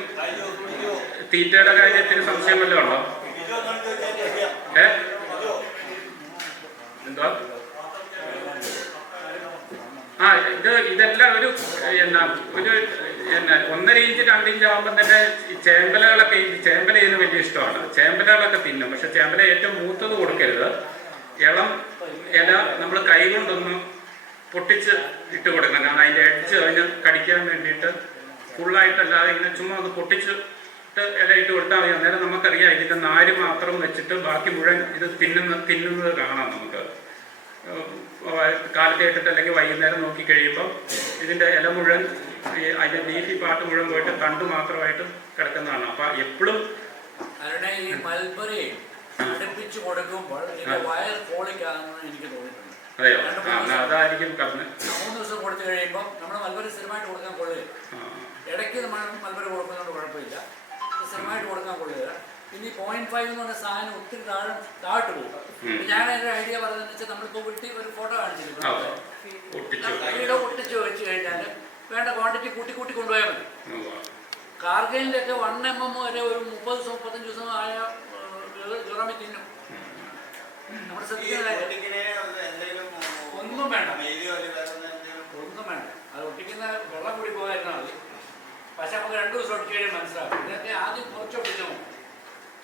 തീറ്റയുടെ കാര്യത്തിന് സംശയം വല്ലതും ഉണ്ടോ? എന്തോ ഇതെല്ലാം ഒരു 1.5 ഇഞ്ച് 2 ഇഞ്ച് ആകുമ്പം തന്നെ ചേമ്പലകളൊക്കെ, ചേമ്പല ഇതിന് വലിയ ഇഷ്ടമാണ്. ചേമ്പലകളൊക്കെ തിന്നും. പക്ഷെ ചേമ്പല ഏറ്റവും മൂത്തത് കൊടുക്കരുത്. ഇളം ഇല നമ്മൾ കൈ കൊണ്ടൊന്ന് പൊട്ടിച്ച് ഇട്ട് കൊടുക്കണം. കാരണം അതിൻ്റെ എഡ്ജ് അതിന് കടിക്കാൻ വേണ്ടിയിട്ട് ഫുള്ളായിട്ടല്ലാതെ ഇങ്ങനെ ചുമ്മാ ഒന്ന് പൊട്ടിച്ചിട്ട് ഇലയിട്ട് കൊടുത്താൽ മതി. അന്നേരം നമുക്കറിയാം ഇതിൻ്റെ നാര് മാത്രം വെച്ചിട്ട് ബാക്കി മുഴുവൻ ഇത് തിന്നുന്നത് കാണാം. നമുക്ക് കാലത്ത് ഇട്ടിട്ട് അല്ലെങ്കിൽ വൈകുന്നേരം നോക്കി കഴിയുമ്പോൾ ഇതിൻ്റെ ഇല മുഴുവൻ അതിൻ്റെ ലീഫി പാട്ട് മുഴുവൻ പോയിട്ട് തണ്ട് മാത്രമായിട്ട് കിടക്കുന്നതാണ്. അപ്പം എപ്പോഴും ഈ മൽബറി അടുപ്പിച്ച് കൊടുക്കുമ്പോൾ വയർ കോളിക്കാണെന്ന് എനിക്ക് തോന്നിയിട്ടുണ്ട്. അതെയോ? അതായിരിക്കും പറഞ്ഞത്. 3 ദിവസം കൊടുത്തു കഴിയുമ്പോൾ നമ്മൾ മൽബറി സ്ഥിരമായിട്ട് കൊടുക്കാൻ കൊള്ളില്ല. ഇടയ്ക്ക് നമ്മൾ മൽബറി കൊടുക്കുന്നതുകൊണ്ട് കുഴപ്പമില്ല, സ്ഥിരമായിട്ട് കൊടുക്കാൻ കൊള്ളില്ല. പിന്നെ ഈ 0.5 എന്ന് പറഞ്ഞ സാധനം ഒത്തിരി താഴോട്ട് പോകും. ഞാൻ എൻ്റെ ഐഡിയ പറഞ്ഞതെന്ന് വെച്ചാൽ നമ്മളിപ്പോൾ വീട്ടിൽ ഒരു ഫോട്ടോ കാണിച്ചിരിക്കും, വീട് ഒട്ടിച്ച് വെച്ച് കഴിഞ്ഞാൽ വേണ്ട ക്വാണ്ടിറ്റി കൂട്ടി കൊണ്ടുപോയാൽ മതി. കാർഗിലിലൊക്കെ 1 mm വരെ ഒരു 30-35 ദിവസം ആയ ജുറാമി തിന്നും. നമ്മുടെ ഒന്നും വേണ്ട, അത് ഒട്ടിക്കുന്ന വെള്ളം കൂടി പോകാതിരുന്നാൽ മതി. പക്ഷെ നമുക്ക് 2 ദിവസം ഒട്ടിച്ച് കഴിയും മനസ്സിലാവും. ഇതൊക്കെ ആദ്യം കുറച്ച് ഒട്ടിച്ചു നോക്കാം,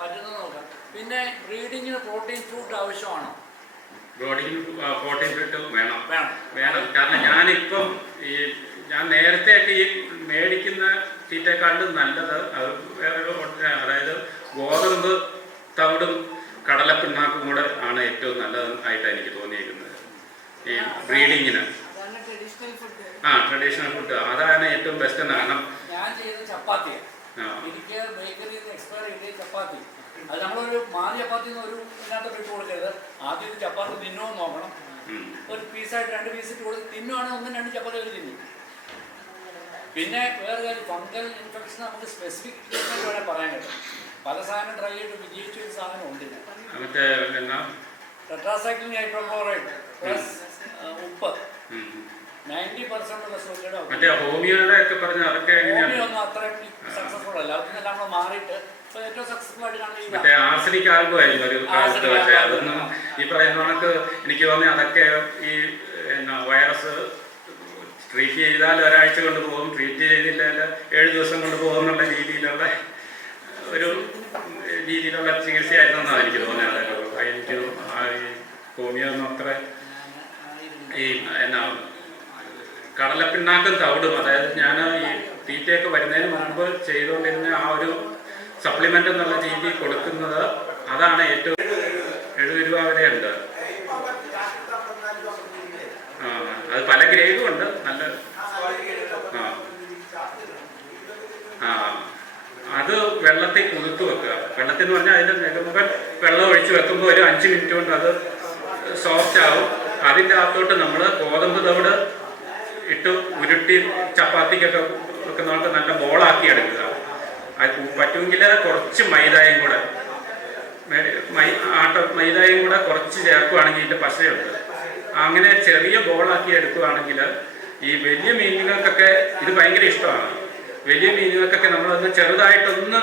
പറ്റുന്നത് നോക്കാം. പിന്നെ ബ്രീഡിങ്ങിന് പ്രോട്ടീൻ ഫുഡ് ആവശ്യമാണോ? പ്രോട്ടീൻ ഫുഡ് വേണം. കാരണം ഞാനിപ്പം ഞാൻ നേരത്തെയൊക്കെ ഈ മേടിക്കുന്ന തീറ്റേക്കാളും നല്ലത് അത് വേറൊരു, അതായത് ഗോതമ്പ് തവിടും കടലപ്പിണ്ണാക്കും കൂടെ ആണ് ഏറ്റവും നല്ലതായിട്ട് എനിക്ക് തോന്നിയിരിക്കുന്നത് ഈ ബ്രീഡിങ്ങിന്. ട്രഡീഷണൽ ഫുഡ് അതാണ് ഏറ്റവും ബെസ്റ്റ്. കാരണം ഞാൻ ചെയ്ത ചപ്പാത്തി, എനിക്ക് ബേക്കറിയിൽ നിന്ന് എക്സ്പയർ ചെയ്ത ചപ്പാത്തി, അത് നമ്മളൊരു മാറി ചപ്പാത്തി ഒരു ഇതിനകത്ത് ഇട്ട് കൊടുക്കരുത്. ആദ്യം ഇത് ചപ്പാത്തി തിന്നോ നോക്കണം. ഒരു പീസായിട്ട് 2 പീസ് ഇട്ട് കൊടുത്ത് തിന്നുവാണെങ്കിൽ 1-2 ചപ്പാത്തി അവർ തിന്നും. പിന്നെ വേറെ കാര്യം, ഫംഗൽ ഇൻഫെക്ഷൻ നമുക്ക് സ്പെസിഫിക് ട്രീറ്റ്മെൻറ്റ് വേണേൽ പറയാൻ പറ്റും. പല സാധനം ട്രൈ ചെയ്ത് വിജയിച്ച ഒരു സാധനം ഉണ്ട്. ടെട്രാസൈക്ലിൻ ഹൈഡ്രോക്ലോറൈഡ് പ്ലസ് ഉപ്പ് 90% റിസൾട്ട്. ഹോമിയോ ഒന്നും അത്രയും സക്സസ്ഫുൾ അല്ല. അതിനെല്ലാം നമ്മൾ മാറിയിട്ട് ഏറ്റവും സക്സസ്ഫുൾ ആയിട്ട് മറ്റേ ആർസനിക് ആൽബമായിരുന്നു ഒരു കാലത്ത്. പക്ഷേ അതൊന്നും ഈ പറയുന്ന കണക്ക് എനിക്ക് തോന്നി അതൊക്കെ ഈ വൈറസ് ട്രീറ്റ് ചെയ്താൽ ഒരാഴ്ച കൊണ്ട് പോകും, ട്രീറ്റ് ചെയ്തില്ല 7 ദിവസം കൊണ്ട് പോകുന്നുള്ള രീതിയിലുള്ള ചികിത്സയായിരുന്നു എന്നാണ് എനിക്ക് തോന്നിയത്. എനിക്ക് ഹോമിയോ ഒന്നും അത്ര ഈ കടലപ്പിണ്ണാക്കും തവിടും, അതായത് ഞാൻ ഈ തീറ്റയൊക്കെ വരുന്നതിന് മുമ്പ് ചെയ്തുകൊണ്ടിരുന്ന ആ ഒരു സപ്ലിമെൻ്റ് എന്നുള്ള രീതി കൊടുക്കുന്നത് അതാണ് ഏറ്റവും. 70 രൂപ വരെ ഉണ്ട്. അത് പല ഗ്രേഡും ഉണ്ട്. നല്ല അത് വെള്ളത്തിൽ കുതിർത്ത് വെക്കുക. വെള്ളത്തിൽ എന്ന് പറഞ്ഞാൽ അതിൻ്റെ നെടുമുകൾ വെള്ളം ഒഴിച്ച് വെക്കുമ്പോൾ ഒരു 5 മിനിറ്റ് കൊണ്ട് അത് സോഫ്റ്റ് ആവും. അതിൻ്റെ അകത്തോട്ട് നമ്മൾ ഗോതമ്പ് തവിട് ഇട്ട് ഉരുട്ടി ചപ്പാത്തിക്കൊക്കെ വെക്കുന്നവർക്ക് നല്ല ബോളാക്കി എടുക്കുക. അത് പറ്റുമെങ്കിൽ കുറച്ച് മൈദയും കൂടെ മൈദയും കൂടെ കുറച്ച് ചേർക്കുകയാണെങ്കിൽ ഇതിൻ്റെ പശയുണ്ട്. അങ്ങനെ ചെറിയ ബോളാക്കി എടുക്കുകയാണെങ്കിൽ ഈ വലിയ മീനുകൾക്കൊക്കെ ഇത് ഭയങ്കര ഇഷ്ടമാണ്. വലിയ മീനുകൾക്കൊക്കെ നമ്മളൊന്ന് ചെറുതായിട്ടൊന്ന്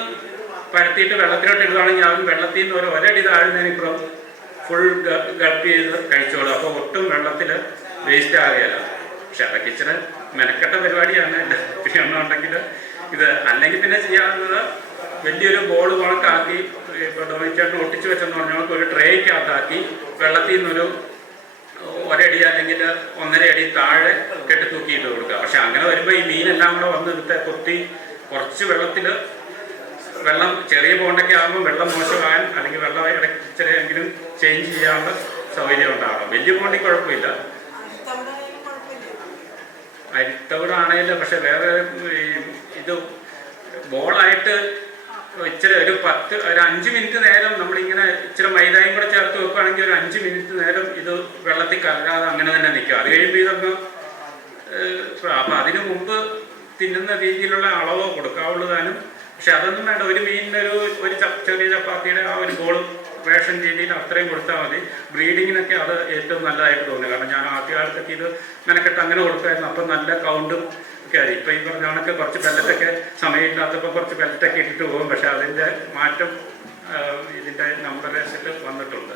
പരത്തിയിട്ട് വെള്ളത്തിലോട്ട് ഇടുകയാണെങ്കിൽ അവൻ വെള്ളത്തിൽ നിന്ന് ഒരു ഒരടി താഴുന്നതിനിപ്പുറം ഫുൾ ഗൾപ്പ് ചെയ്ത് കഴിച്ചോളും. അപ്പോൾ ഒട്ടും വെള്ളത്തിൽ വേസ്റ്റ് ആകുകയില്ല. പക്ഷെ അതൊക്കെ ഇച്ചിരി മെനക്കെട്ട പരിപാടിയാണ്. എന്നുണ്ടെങ്കിൽ ഇത് അല്ലെങ്കിൽ പിന്നെ ചെയ്യാവുന്നത് വലിയൊരു ബോൾ കണക്കാക്കി ഇപ്പോൾ ഡൊമിനിച്ചേട്ടൻ ഒട്ടിച്ച് വെച്ചെന്ന് പറഞ്ഞാൽ ഒരു ട്രേക്കകത്താക്കി വെള്ളത്തിൽ നിന്നൊരു 1 അടി അല്ലെങ്കിൽ 1.5 അടി താഴെ കെട്ടി തൂക്കിയിട്ട് കൊടുക്കുക. പക്ഷെ അങ്ങനെ വരുമ്പോൾ ഈ മീനെല്ലാം കൂടെ വന്ന് എടുത്ത് കൊത്തി കുറച്ച് വെള്ളം ചെറിയ പോണ്ടൊക്കെ ആകുമ്പോൾ വെള്ളം മോശമാകാൻ അല്ലെങ്കിൽ വെള്ളം ഇടയ്ക്കെങ്കിലും ചേഞ്ച് ചെയ്യാനുള്ള സൗകര്യം ഉണ്ടാകണം. വലിയ പോണ്ടി കുഴപ്പമില്ല, അരിത്തവിടാണെങ്കിലും. പക്ഷെ വേറെ ഇത് ബോളായിട്ട് ഇച്ചിരി ഒരു 5 മിനിറ്റ് നേരം നമ്മളിങ്ങനെ ഇച്ചിരി മൈദയും കൂടെ ചേർത്ത് വെക്കുകയാണെങ്കിൽ ഒരു 5 മിനിറ്റ് നേരം ഇത് വെള്ളത്തിൽ കലരാതെ അങ്ങനെ തന്നെ നിൽക്കുക. അത് കഴിയുമ്പോൾ ഇതൊന്ന് അപ്പം അതിനു മുമ്പ് തിന്നുന്ന രീതിയിലുള്ള അളവോ കൊടുക്കാവുള്ളൂ താനും. പക്ഷെ അതൊന്നും വേണ്ട. ഒരു മീനിനൊരു ചെറിയ ചപ്പാത്തിയുടെ ആ ഒരു ബോളും റേഷൻ രീതിയിൽ അത്രയും കൊടുത്താൽ മതി. ബ്രീഡിങ്ങിനൊക്കെ അത് ഏറ്റവും നല്ലതായിട്ട് തോന്നി. കാരണം ഞാൻ ആദ്യകാലത്തൊക്കെ ഇത് മെനക്കെട്ട് അങ്ങനെ കൊടുക്കുമായിരുന്നു. അപ്പം നല്ല കൗണ്ടും ഒക്കെ ആയി. ഇപ്പം ഈ പറഞ്ഞ കണക്ക് കുറച്ച് പെല്ലറ്റൊക്കെ സമയമില്ലാത്തപ്പോൾ കുറച്ച് പെല്ലറ്റൊക്കെ ഇട്ടിട്ട് പോകും. പക്ഷെ അതിൻ്റെ മാറ്റം ഇതിൻ്റെ നമ്പറേഷനിൽ വന്നിട്ടുണ്ട്.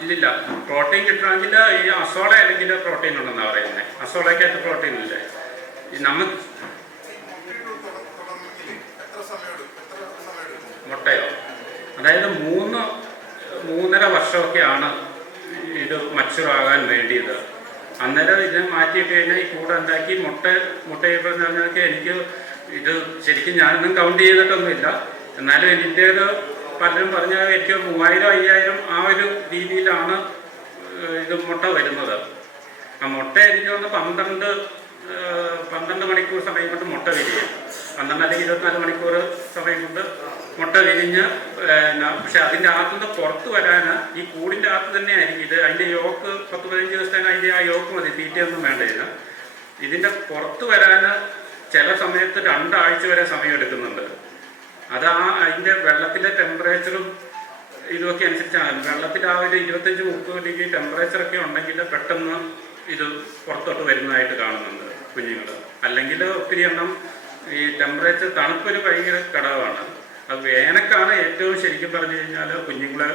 ഇല്ലില്ല, പ്രോട്ടീൻ കിട്ടണമെങ്കിൽ ഈ അസോള അല്ലെങ്കിൽ പ്രോട്ടീൻ ഉണ്ടെന്നാണ് പറയുന്നത്. അസോളയ്ക്കകത്ത് പ്രോട്ടീൻ ഇല്ലേ നമുക്ക് മുട്ടയോ? അതായത് 3-3.5 വർഷമൊക്കെയാണ് ഇത് മച്ചുറാകാൻ വേണ്ടിയത്. അന്നേരം ഇതിനെ മാറ്റിയിട്ട് കഴിഞ്ഞാൽ ഈ കൂടെ ഉണ്ടാക്കി മുട്ടയിടുന്നതൊക്കെ എനിക്ക് ഇത് ശരിക്കും ഞാനൊന്നും കൗണ്ട് ചെയ്തിട്ടൊന്നുമില്ല. എന്നാലും ഇതിൻ്റേത് പലരും പറഞ്ഞാൽ എനിക്ക് 3000-5000 ആ ഒരു രീതിയിലാണ് ഇത് മുട്ട വരുന്നത്. ആ മുട്ട എനിക്ക് തോന്നുന്നു 12 മണിക്കൂർ സമയം കൊണ്ട് മുട്ട വിരിയും. 12 അല്ലെങ്കിൽ 24 മണിക്കൂർ സമയം കൊണ്ട് മുട്ട വിരിഞ്ഞ് പക്ഷെ അതിൻ്റെ അകത്തുനിന്ന് പുറത്ത് വരാൻ ഈ കൂടിൻ്റെ അകത്ത് തന്നെ ആയിരിക്കും ഇത്. അതിൻ്റെ യോക്ക് 10-15 ദിവസത്തേക്ക് അതിൻ്റെ ആ യോക്ക് മതി, തീറ്റയൊന്നും വേണ്ട. ഇതിൻ്റെ പുറത്ത് വരാൻ ചില സമയത്ത് 2 ആഴ്ച വരെ സമയം എടുക്കുന്നുണ്ട്. അത് അതിൻ്റെ വെള്ളത്തിലെ ടെമ്പറേച്ചറും ഇതൊക്കെ അനുസരിച്ചാണ്. വെള്ളത്തിൽ ആ ഒരു 25-30 ഡിഗ്രി ടെമ്പറേച്ചറൊക്കെ ഉണ്ടെങ്കിൽ പെട്ടെന്ന് ഇത് പുറത്തോട്ട് വരുന്നതായിട്ട് കാണുന്നുണ്ട് കുഞ്ഞുങ്ങൾ. അല്ലെങ്കിൽ ഒത്തിരി എണ്ണം ഈ ടെമ്പറേച്ചർ തണുപ്പൊരു ഭയങ്കര ഘടകമാണ്. അത് വേനൽക്കാണ് ഏറ്റവും ശരിക്കും പറഞ്ഞു കഴിഞ്ഞാൽ കുഞ്ഞുങ്ങളെ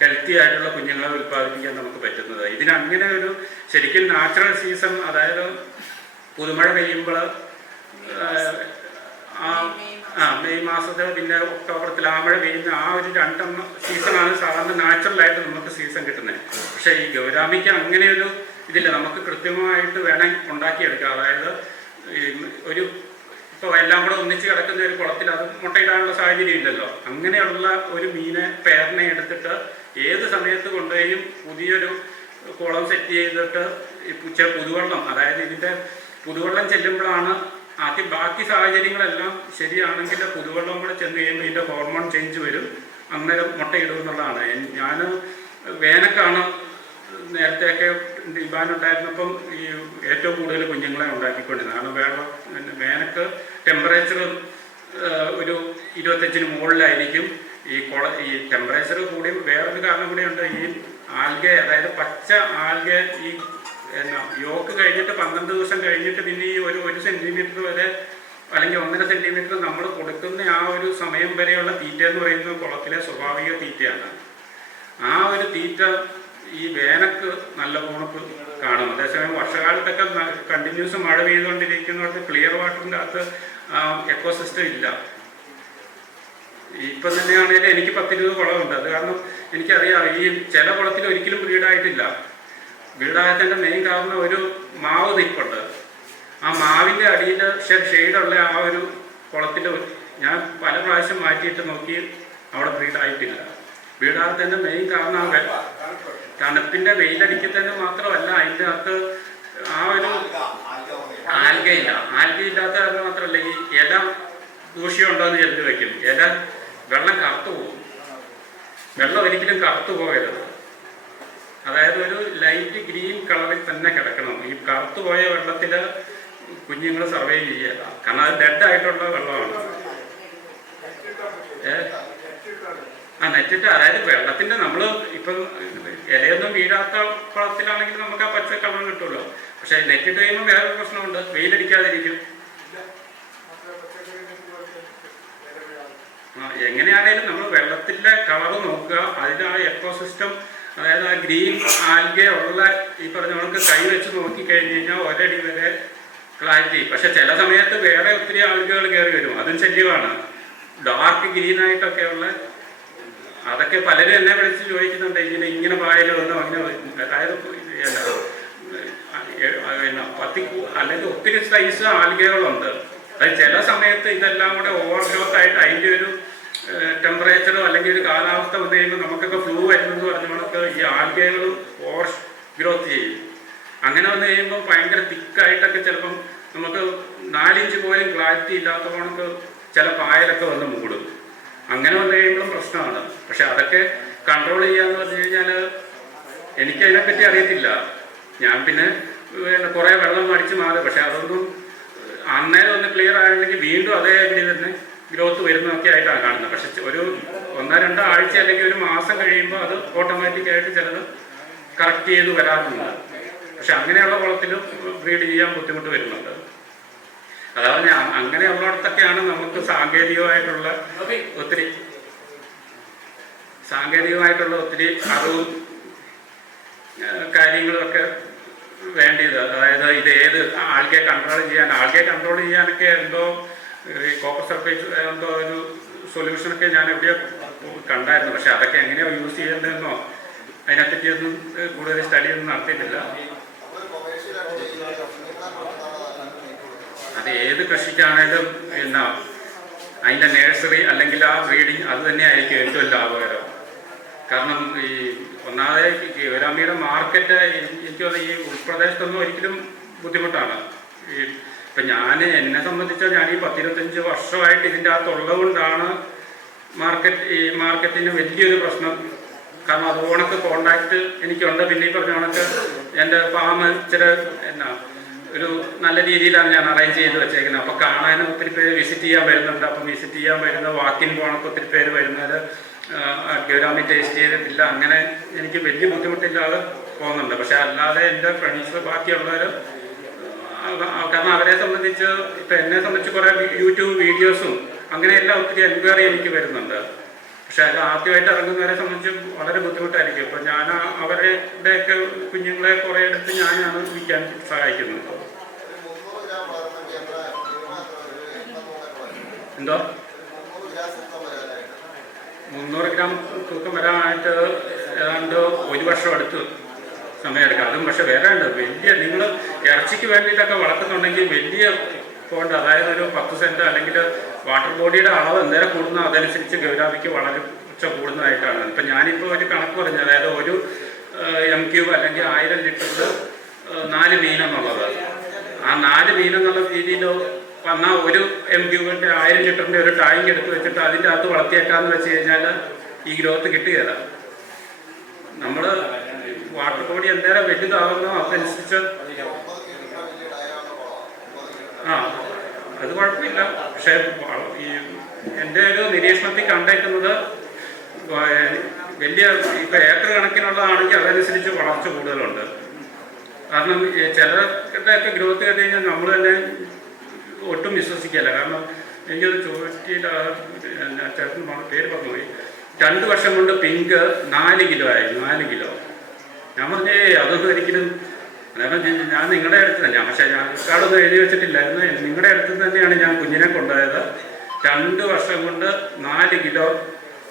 ഹെൽത്തി ആയിട്ടുള്ള കുഞ്ഞുങ്ങളെ ഉൽപ്പാദിപ്പിക്കാൻ നമുക്ക് പറ്റുന്നത്. ഇതിനങ്ങനെ ഒരു ശരിക്കും നാച്ചുറൽ സീസൺ, അതായത് പുതുമഴ പെയ്യുമ്പോൾ മെയ് മാസത്തിൽ പിന്നെ ഒക്ടോബറത്തിൽ ആ മഴ പെയ്യുന്ന ആ ഒരു 2 സീസണാണ് സാധാരണ നാച്ചുറലായിട്ട് നമുക്ക് സീസൺ കിട്ടുന്നത്. പക്ഷേ ഈ ഗൗരാമിക്ക് അങ്ങനെയൊരു ഇതില്ല. നമുക്ക് കൃത്യമായിട്ട് വേണം ഉണ്ടാക്കിയെടുക്കുക. അതായത് ഒരു ഇപ്പോൾ എല്ലാം കൂടെ ഒന്നിച്ച് കിടക്കുന്ന ഒരു കുളത്തിൽ അത് മുട്ടയിടാനുള്ള സാഹചര്യം ഇല്ലല്ലോ. അങ്ങനെയുള്ള ഒരു മീനെ പേരിനെ എടുത്തിട്ട് ഏത് സമയത്ത് കൊണ്ടുപോയും പുതിയൊരു കുളം സെറ്റ് ചെയ്തിട്ട് പുതുവെള്ളം, അതായത് ഇതിൻ്റെ പുതുവെള്ളം ചെല്ലുമ്പോഴാണ് ആദ്യം ബാക്കി സാഹചര്യങ്ങളെല്ലാം ശരിയാണെങ്കിൽ പുതുവെള്ളം കൂടെ ചെന്ന് കഴിയുമ്പോൾ ഇതിൻ്റെ ഹോർമോൺ ചേഞ്ച് വരും, അന്നേരം മുട്ടയിടും എന്നുള്ളതാണ്. ഞാൻ വേനൽക്കാണ് നേരത്തെയൊക്കെ ഡിമാൻഡുണ്ടായിരുന്നപ്പം ഈ ഏറ്റവും കൂടുതൽ കുഞ്ഞുങ്ങളെ ഉണ്ടാക്കിക്കൊണ്ടിരുന്നത്. കാരണം വേനൽക്ക് ടെമ്പറേച്ചർ ഒരു 25-ന് മുകളിലായിരിക്കും. ഈ ടെമ്പറേച്ചർ കൂടി വേറൊരു കാരണം കൂടിയുണ്ട്. ഈ ആൽഗെ, അതായത് പച്ച ആൽഗെ ഈ യോക്ക് കഴിഞ്ഞിട്ട് 12 ദിവസം കഴിഞ്ഞിട്ട് പിന്നെ ഈ 1 സെൻറ്റിമീറ്റർ വരെ അല്ലെങ്കിൽ 1.5 സെൻറ്റിമീറ്റർ നമ്മൾ കൊടുക്കുന്ന ആ ഒരു സമയം വരെയുള്ള തീറ്റ എന്ന് പറയുന്നത് കുളത്തിലെ സ്വാഭാവിക തീറ്റയാണ്. ആ ഒരു തീറ്റ ഈ വേനക്ക് നല്ല പോണക്ക് കാണും. അതേസമയം വർഷകാലത്തൊക്കെ കണ്ടിന്യൂസ് മഴ പെയ്തുകൊണ്ടിരിക്കുന്നവർക്ക് ക്ലിയർ വാട്ടറിൻ്റെ അകത്ത് എക്കോസിസ്റ്റം ഇല്ല. ഇപ്പം തന്നെയാണെങ്കിലും എനിക്ക് 10-20 കുളമുണ്ട്. അത് കാരണം എനിക്കറിയാം ഈ ചില കുളത്തിൽ ഒരിക്കലും ബ്രീഡായിട്ടില്ല. ബ്രീഡായതിൻ്റെ മെയിൻ കാരണം ഒരു മാവ് നിൽപ്പുണ്ട്. ആ മാവിൻ്റെ അടിയിൽ ഷെയ്ഡുള്ള ആ ഒരു കുളത്തിൽ ഞാൻ പല പ്രാവശ്യം മാറ്റിയിട്ട് നോക്കി അവിടെ ബ്രീഡായിട്ടില്ല. ബ്രീഡാകത്തിൻ്റെ മെയിൻ കാരണം തണുപ്പിൻ്റെ വെയിലടിക്കത്തന്നെ മാത്രമല്ല, അതിൻ്റെ അകത്ത് ആ ഒരു ആൽഗയില്ല. ആൽഗയില്ലാത്ത അത് മാത്രമല്ല, ഈ ഇല ദൂഷ്യമുണ്ടോ എന്ന് ചെറുത് വയ്ക്കും. വെള്ളം കറുത്തു പോകും. വെള്ളം ഒരിക്കലും കറുത്തു പോകരുത്. അതായത് ഒരു ലൈറ്റ് ഗ്രീൻ കളറിൽ തന്നെ കിടക്കണം. ഈ കറുത്തു പോയ വെള്ളത്തിൽ കുഞ്ഞുങ്ങൾ സർവൈവ് ചെയ്യല. കാരണം അത് ഡെഡായിട്ടുള്ള വെള്ളമാണ്. നെറ്റിട്ട്, അതായത് വെള്ളത്തിൻ്റെ നമ്മൾ ഇപ്പം ഇലയൊന്നും വീഴാത്ത കുളത്തിലാണെങ്കിൽ നമുക്ക് ആ പച്ച കളർ കിട്ടുമല്ലോ. പക്ഷേ നെറ്റിട്ട് കഴിയുമ്പോൾ വേറൊരു പ്രശ്നമുണ്ട്, വെയിലടിക്കാതിരിക്കും. എങ്ങനെയാണേലും നമ്മൾ വെള്ളത്തിൻ്റെ കളറ് നോക്കുക, അതിൻ്റെ ആ എക്കോസിസ്റ്റം, അതായത് ആ ഗ്രീൻ ആൽഗെ ഉള്ള ഈ പറഞ്ഞ നമുക്ക് കൈ വെച്ച് നോക്കിക്കഴിഞ്ഞ് കഴിഞ്ഞാൽ ഒരടി വരെ ക്ലാരിറ്റി. പക്ഷെ ചില സമയത്ത് വേറെ ഒത്തിരി ആൽഗകൾ കയറി വരും, അതും ശല്യമാണ്. ഡാർക്ക് ഗ്രീനായിട്ടൊക്കെയുള്ള അതൊക്കെ പലരും എന്നെ വിളിച്ച് ചോദിക്കുന്നുണ്ട്, ഇങ്ങനെ പായൽ വന്നു അങ്ങനെ. അതായത് അല്ലെങ്കിൽ ഒത്തിരി സൈസ് ആൽഗകളുണ്ട്. അത് ചില സമയത്ത് ഇതെല്ലാം കൂടെ ഓവർ ഗ്രോത്ത് ആയിട്ട് അതിൻ്റെ ഒരു ടെമ്പറേച്ചറോ അല്ലെങ്കിൽ ഒരു കാലാവസ്ഥ വന്നു കഴിയുമ്പോൾ നമുക്കൊക്കെ ഫ്ലൂ വരുന്നതെന്ന് പറഞ്ഞ കണക്ക് ഈ ആൽഗകളും ഓവർ ഗ്രോത്ത് ചെയ്യും. അങ്ങനെ വന്നു കഴിയുമ്പോൾ ഭയങ്കര തിക്കായിട്ടൊക്കെ ചിലപ്പം നമുക്ക് 4 ഇഞ്ച് പോലും ക്ലാരിറ്റി ഇല്ലാത്ത കണക്ക് ചില പായലൊക്കെ വന്ന് മൂടും. അങ്ങനെ വന്നു കഴിയുമ്പോഴും പ്രശ്നമാണ്. പക്ഷെ അതൊക്കെ കൺട്രോൾ ചെയ്യാന്ന് പറഞ്ഞു കഴിഞ്ഞാൽ എനിക്കതിനെപ്പറ്റി അറിയത്തില്ല. ഞാൻ പിന്നെ കുറേ വെള്ളം അടിച്ച് മാറി. പക്ഷെ അതൊന്നും അന്നേരം ഒന്ന് ക്ലിയർ ആയിരുന്നെങ്കിൽ വീണ്ടും അതേ ഇവിടെ തന്നെ ഗ്രോത്ത് വരുന്നതൊക്കെ ആയിട്ടാണ് കാണുന്നത്. പക്ഷെ ഒരു 1-2 ആഴ്ച അല്ലെങ്കിൽ ഒരു മാസം കഴിയുമ്പോൾ അത് ഓട്ടോമാറ്റിക്കായിട്ട് ചിലത് കറക്റ്റ് ചെയ്ത് വരാറുണ്ട്. പക്ഷെ അങ്ങനെയുള്ള കുളത്തിലും ബ്രീഡ് ചെയ്യാൻ ബുദ്ധിമുട്ട് വരുന്നുണ്ട്. അതാണ് അങ്ങനെയുള്ളിടത്തൊക്കെയാണ് നമുക്ക് സാങ്കേതികമായിട്ടുള്ള ഒത്തിരി അറിവും കാര്യങ്ങളുമൊക്കെ വേണ്ടിയത്. അതായത് ഇത് ഏത് ആൾക്കെ കൺട്രോൾ ചെയ്യാനൊക്കെ എന്തോ ഈ കോപ്പർ സൾഫേറ്റ് എന്തോ ഒരു സൊല്യൂഷനൊക്കെ ഞാൻ എവിടെയോ കണ്ടായിരുന്നു. പക്ഷെ അതൊക്കെ എങ്ങനെയോ യൂസ് ചെയ്യേണ്ടതെന്നോ അതിനെപ്പറ്റിയൊന്നും കൂടുതൽ സ്റ്റഡിയൊന്നും നടത്തിയിട്ടില്ല. അത് ഏത് കൃഷിക്കാണേലും എന്നാ അതിൻ്റെ നേഴ്സറി അല്ലെങ്കിൽ ആ ബ്രീഡിങ് അത് തന്നെയായിരിക്കും ഏറ്റവും ലാഭകരം. കാരണം ഈ ഒന്നാമതെ ഗൗരാമിയുടെ മാർക്കറ്റ് എനിക്ക് തോന്നുന്നു ഈ ഉൾപ്രദേശത്തൊന്നും ഒരിക്കലും ബുദ്ധിമുട്ടാണ്. ഇപ്പം എന്നെ സംബന്ധിച്ചാൽ ഞാൻ ഈ 10-25 വർഷമായിട്ട് ഇതിൻ്റെ അകത്തുള്ളത് കൊണ്ടാണ് ഈ മാർക്കറ്റിന് വലിയൊരു പ്രശ്നം. കാരണം അതുകൊണ്ടൊക്കെ കോണ്ടാക്ട് എനിക്കുണ്ട്. പിന്നെ ഈ പറഞ്ഞ കണക്ക് എൻ്റെ ഫാം ഇച്ചിരി ഒരു നല്ല രീതിയിലാണ് ഞാൻ അറേഞ്ച് ചെയ്ത് വെച്ചേക്കുന്നത്. അപ്പോൾ കാണാനും ഒത്തിരി പേര് വിസിറ്റ് ചെയ്യാൻ വരുന്നുണ്ട്. അപ്പം വിസിറ്റ് ചെയ്യാൻ വരുന്ന വാക്കിൻ പോണൊക്കെ ഒത്തിരി പേര് വരുന്നത് ഗൗരാമി ടേസ്റ്റ് ചെയ്തിട്ടില്ല. അങ്ങനെ എനിക്ക് വലിയ ബുദ്ധിമുട്ടില്ലാതെ പോകുന്നുണ്ട്. പക്ഷെ അല്ലാതെ എൻ്റെ ഫ്രണ്ട്സ് ബാക്കിയുള്ളവർ, കാരണം അവരെ സംബന്ധിച്ച് ഇപ്പം എന്നെ സംബന്ധിച്ച് കുറേ യൂട്യൂബ് വീഡിയോസും അങ്ങനെയെല്ലാം ഒത്തിരി എൻക്വയറി എനിക്ക് വരുന്നുണ്ട്. പക്ഷെ അത് ആദ്യമായിട്ട് ഇറങ്ങുന്നവരെ സംബന്ധിച്ച് വളരെ ബുദ്ധിമുട്ടായിരിക്കും. ഇപ്പം ഞാൻ അവരുടെയൊക്കെ കുഞ്ഞുങ്ങളെ കുറേ എടുത്ത് ഞാനാണ് വിൽക്കാൻ സഹായിക്കുന്നത്. എന്തോ 300 ഗ്രാം തൂക്കം വരാനായിട്ട് ഏതാണ്ട് 1 വർഷം അടുത്ത് സമയമെടുക്കാം. അതും പക്ഷെ വേറെ ഉണ്ട്. വലിയ നിങ്ങൾ ഇറച്ചിക്ക് വേണ്ടിയിട്ടൊക്കെ വളർത്തുന്നുണ്ടെങ്കിൽ വലിയ പോണ്ട്, അതായത് ഒരു 10 സെൻറ്റ് അല്ലെങ്കിൽ വാട്ടർ ബോഡിയുടെ അളവ് എന്തേരം കൂടുന്ന അതനുസരിച്ച് ഗൗരാമിക്ക് വളരെ കൂടുന്നതായിട്ടാണ്. ഇപ്പം ഞാനിപ്പോൾ ഒരു കണക്ക് പറഞ്ഞു, അതായത് ഒരു M³ അല്ലെങ്കിൽ 1000 ലിറ്ററിൽ 4 മീനെന്നുള്ളത്. ആ 4 മീനെന്നുള്ള രീതിയിൽ വന്നാൽ ഒരു M³ 1000 ലിറ്ററിൻ്റെ ഒരു ടാങ്ക് എടുത്ത് വെച്ചിട്ട് അതിൻ്റെ അകത്ത് വളർത്തിയേക്കാന്ന് വെച്ച് കഴിഞ്ഞാൽ ഈ ഗ്രോത്ത് കിട്ടുകയില്ല. നമ്മൾ വാട്ടർ ബോഡി എന്തേരം വലുതാകുന്നോ അതനുസരിച്ച് അത് കുഴപ്പമില്ല. പക്ഷേ ഈ എൻ്റെ ഒരു നിരീക്ഷണത്തിൽ കണ്ടേക്കുന്നത് വലിയ ഇപ്പം ഏക്കർ കണക്കിനുള്ളതാണെങ്കിൽ അതനുസരിച്ച് വളർച്ച കൂടുതലുണ്ട്. കാരണം ചിലരുടെയൊക്കെ ഗ്രോത്ത് കണ്ടു കഴിഞ്ഞാൽ നമ്മൾ തന്നെ ഒട്ടും വിശ്വസിക്കില്ല. കാരണം എനിക്കത് ചോദിച്ചിട്ട് ചേട്ടൻ പേര് പറഞ്ഞുപോയി. 2 വർഷം കൊണ്ട് പിങ്ക് 4 കിലോ ആയി. 4 കിലോ. ഞാൻ പറഞ്ഞേ അതൊന്നും ഒരിക്കലും, അതായത് ഞാൻ നിങ്ങളുടെ അടുത്ത് ഞാൻ, പക്ഷേ ഞാൻ കാർഡൊന്നും എഴുതി വെച്ചിട്ടില്ലായിരുന്നു. നിങ്ങളുടെ അടുത്ത് തന്നെയാണ് ഞാൻ കുഞ്ഞിനെ കൊണ്ടുപോയത്. 2 വർഷം കൊണ്ട് 4 കിലോ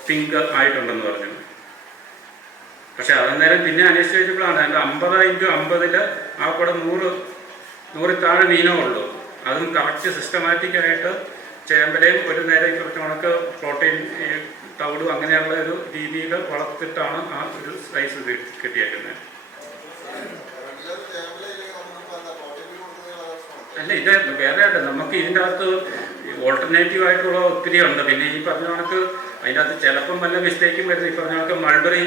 പിങ്ക് ആയിട്ടുണ്ടെന്ന് പറഞ്ഞു. പക്ഷെ അതന്നേരം പിന്നെ അന്വേഷിച്ച് വെച്ചപ്പോഴാണ് എൻ്റെ 50x50 ആ കൂടെ 100 താഴെ മീനോ ഉള്ളൂ. അതും കറക്റ്റ് സിസ്റ്റമാറ്റിക്കായിട്ട് ചേമ്പലയും ഒരു നേരം കുറച്ച് കണക്ക് പ്രോട്ടീൻ ഈ തവിടും അങ്ങനെയുള്ള ഒരു രീതിയിൽ വളർത്തിട്ടാണ് ആ ഒരു സൈസ് കിട്ടിയേക്കുന്നത്. അല്ല, ഇത് വേറെ ആയിട്ട് നമുക്ക് ഇതിൻ്റെ അകത്ത് ഓൾട്ടർനേറ്റീവ് ആയിട്ടുള്ള ഒത്തിരി ഉണ്ട്. പിന്നെ ഈ പറഞ്ഞ കണക്ക് അതിൻ്റെ അകത്ത് ചിലപ്പം വല്ല മിസ്റ്റേക്കും വരുന്നത്. ഈ പറഞ്ഞ കണക്ക് മൾബറി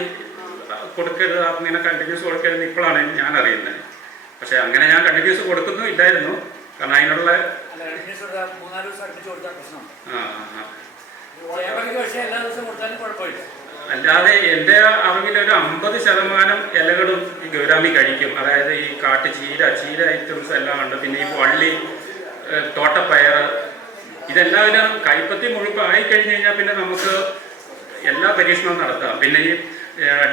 കൊടുക്കരുത്, അങ്ങനെ കണ്ടിന്യൂസ് കൊടുക്കരുത് ഇപ്പോഴാണ് ഞാൻ അറിയുന്നത്. പക്ഷെ അങ്ങനെ ഞാൻ കണ്ടിന്യൂസ് കൊടുക്കുന്നു ഇല്ലായിരുന്നു. കാരണം അതിനുള്ള അല്ലാതെ എൻ്റെ അറിവിലൊരു 50% ഇലകളും ഈ ഗൗരാമി കഴിക്കും. അതായത് ഈ ചീര ഐറ്റംസ് എല്ലാം ഉണ്ട്. പിന്നെ ഈ വള്ളി, തോട്ടപ്പയർ, ഇതെല്ലാവരും കൈപ്പത്തി മുഴുപ്പായി കഴിഞ്ഞ് കഴിഞ്ഞാൽ പിന്നെ നമുക്ക് എല്ലാ പരീക്ഷണവും നടത്താം. പിന്നെ ഈ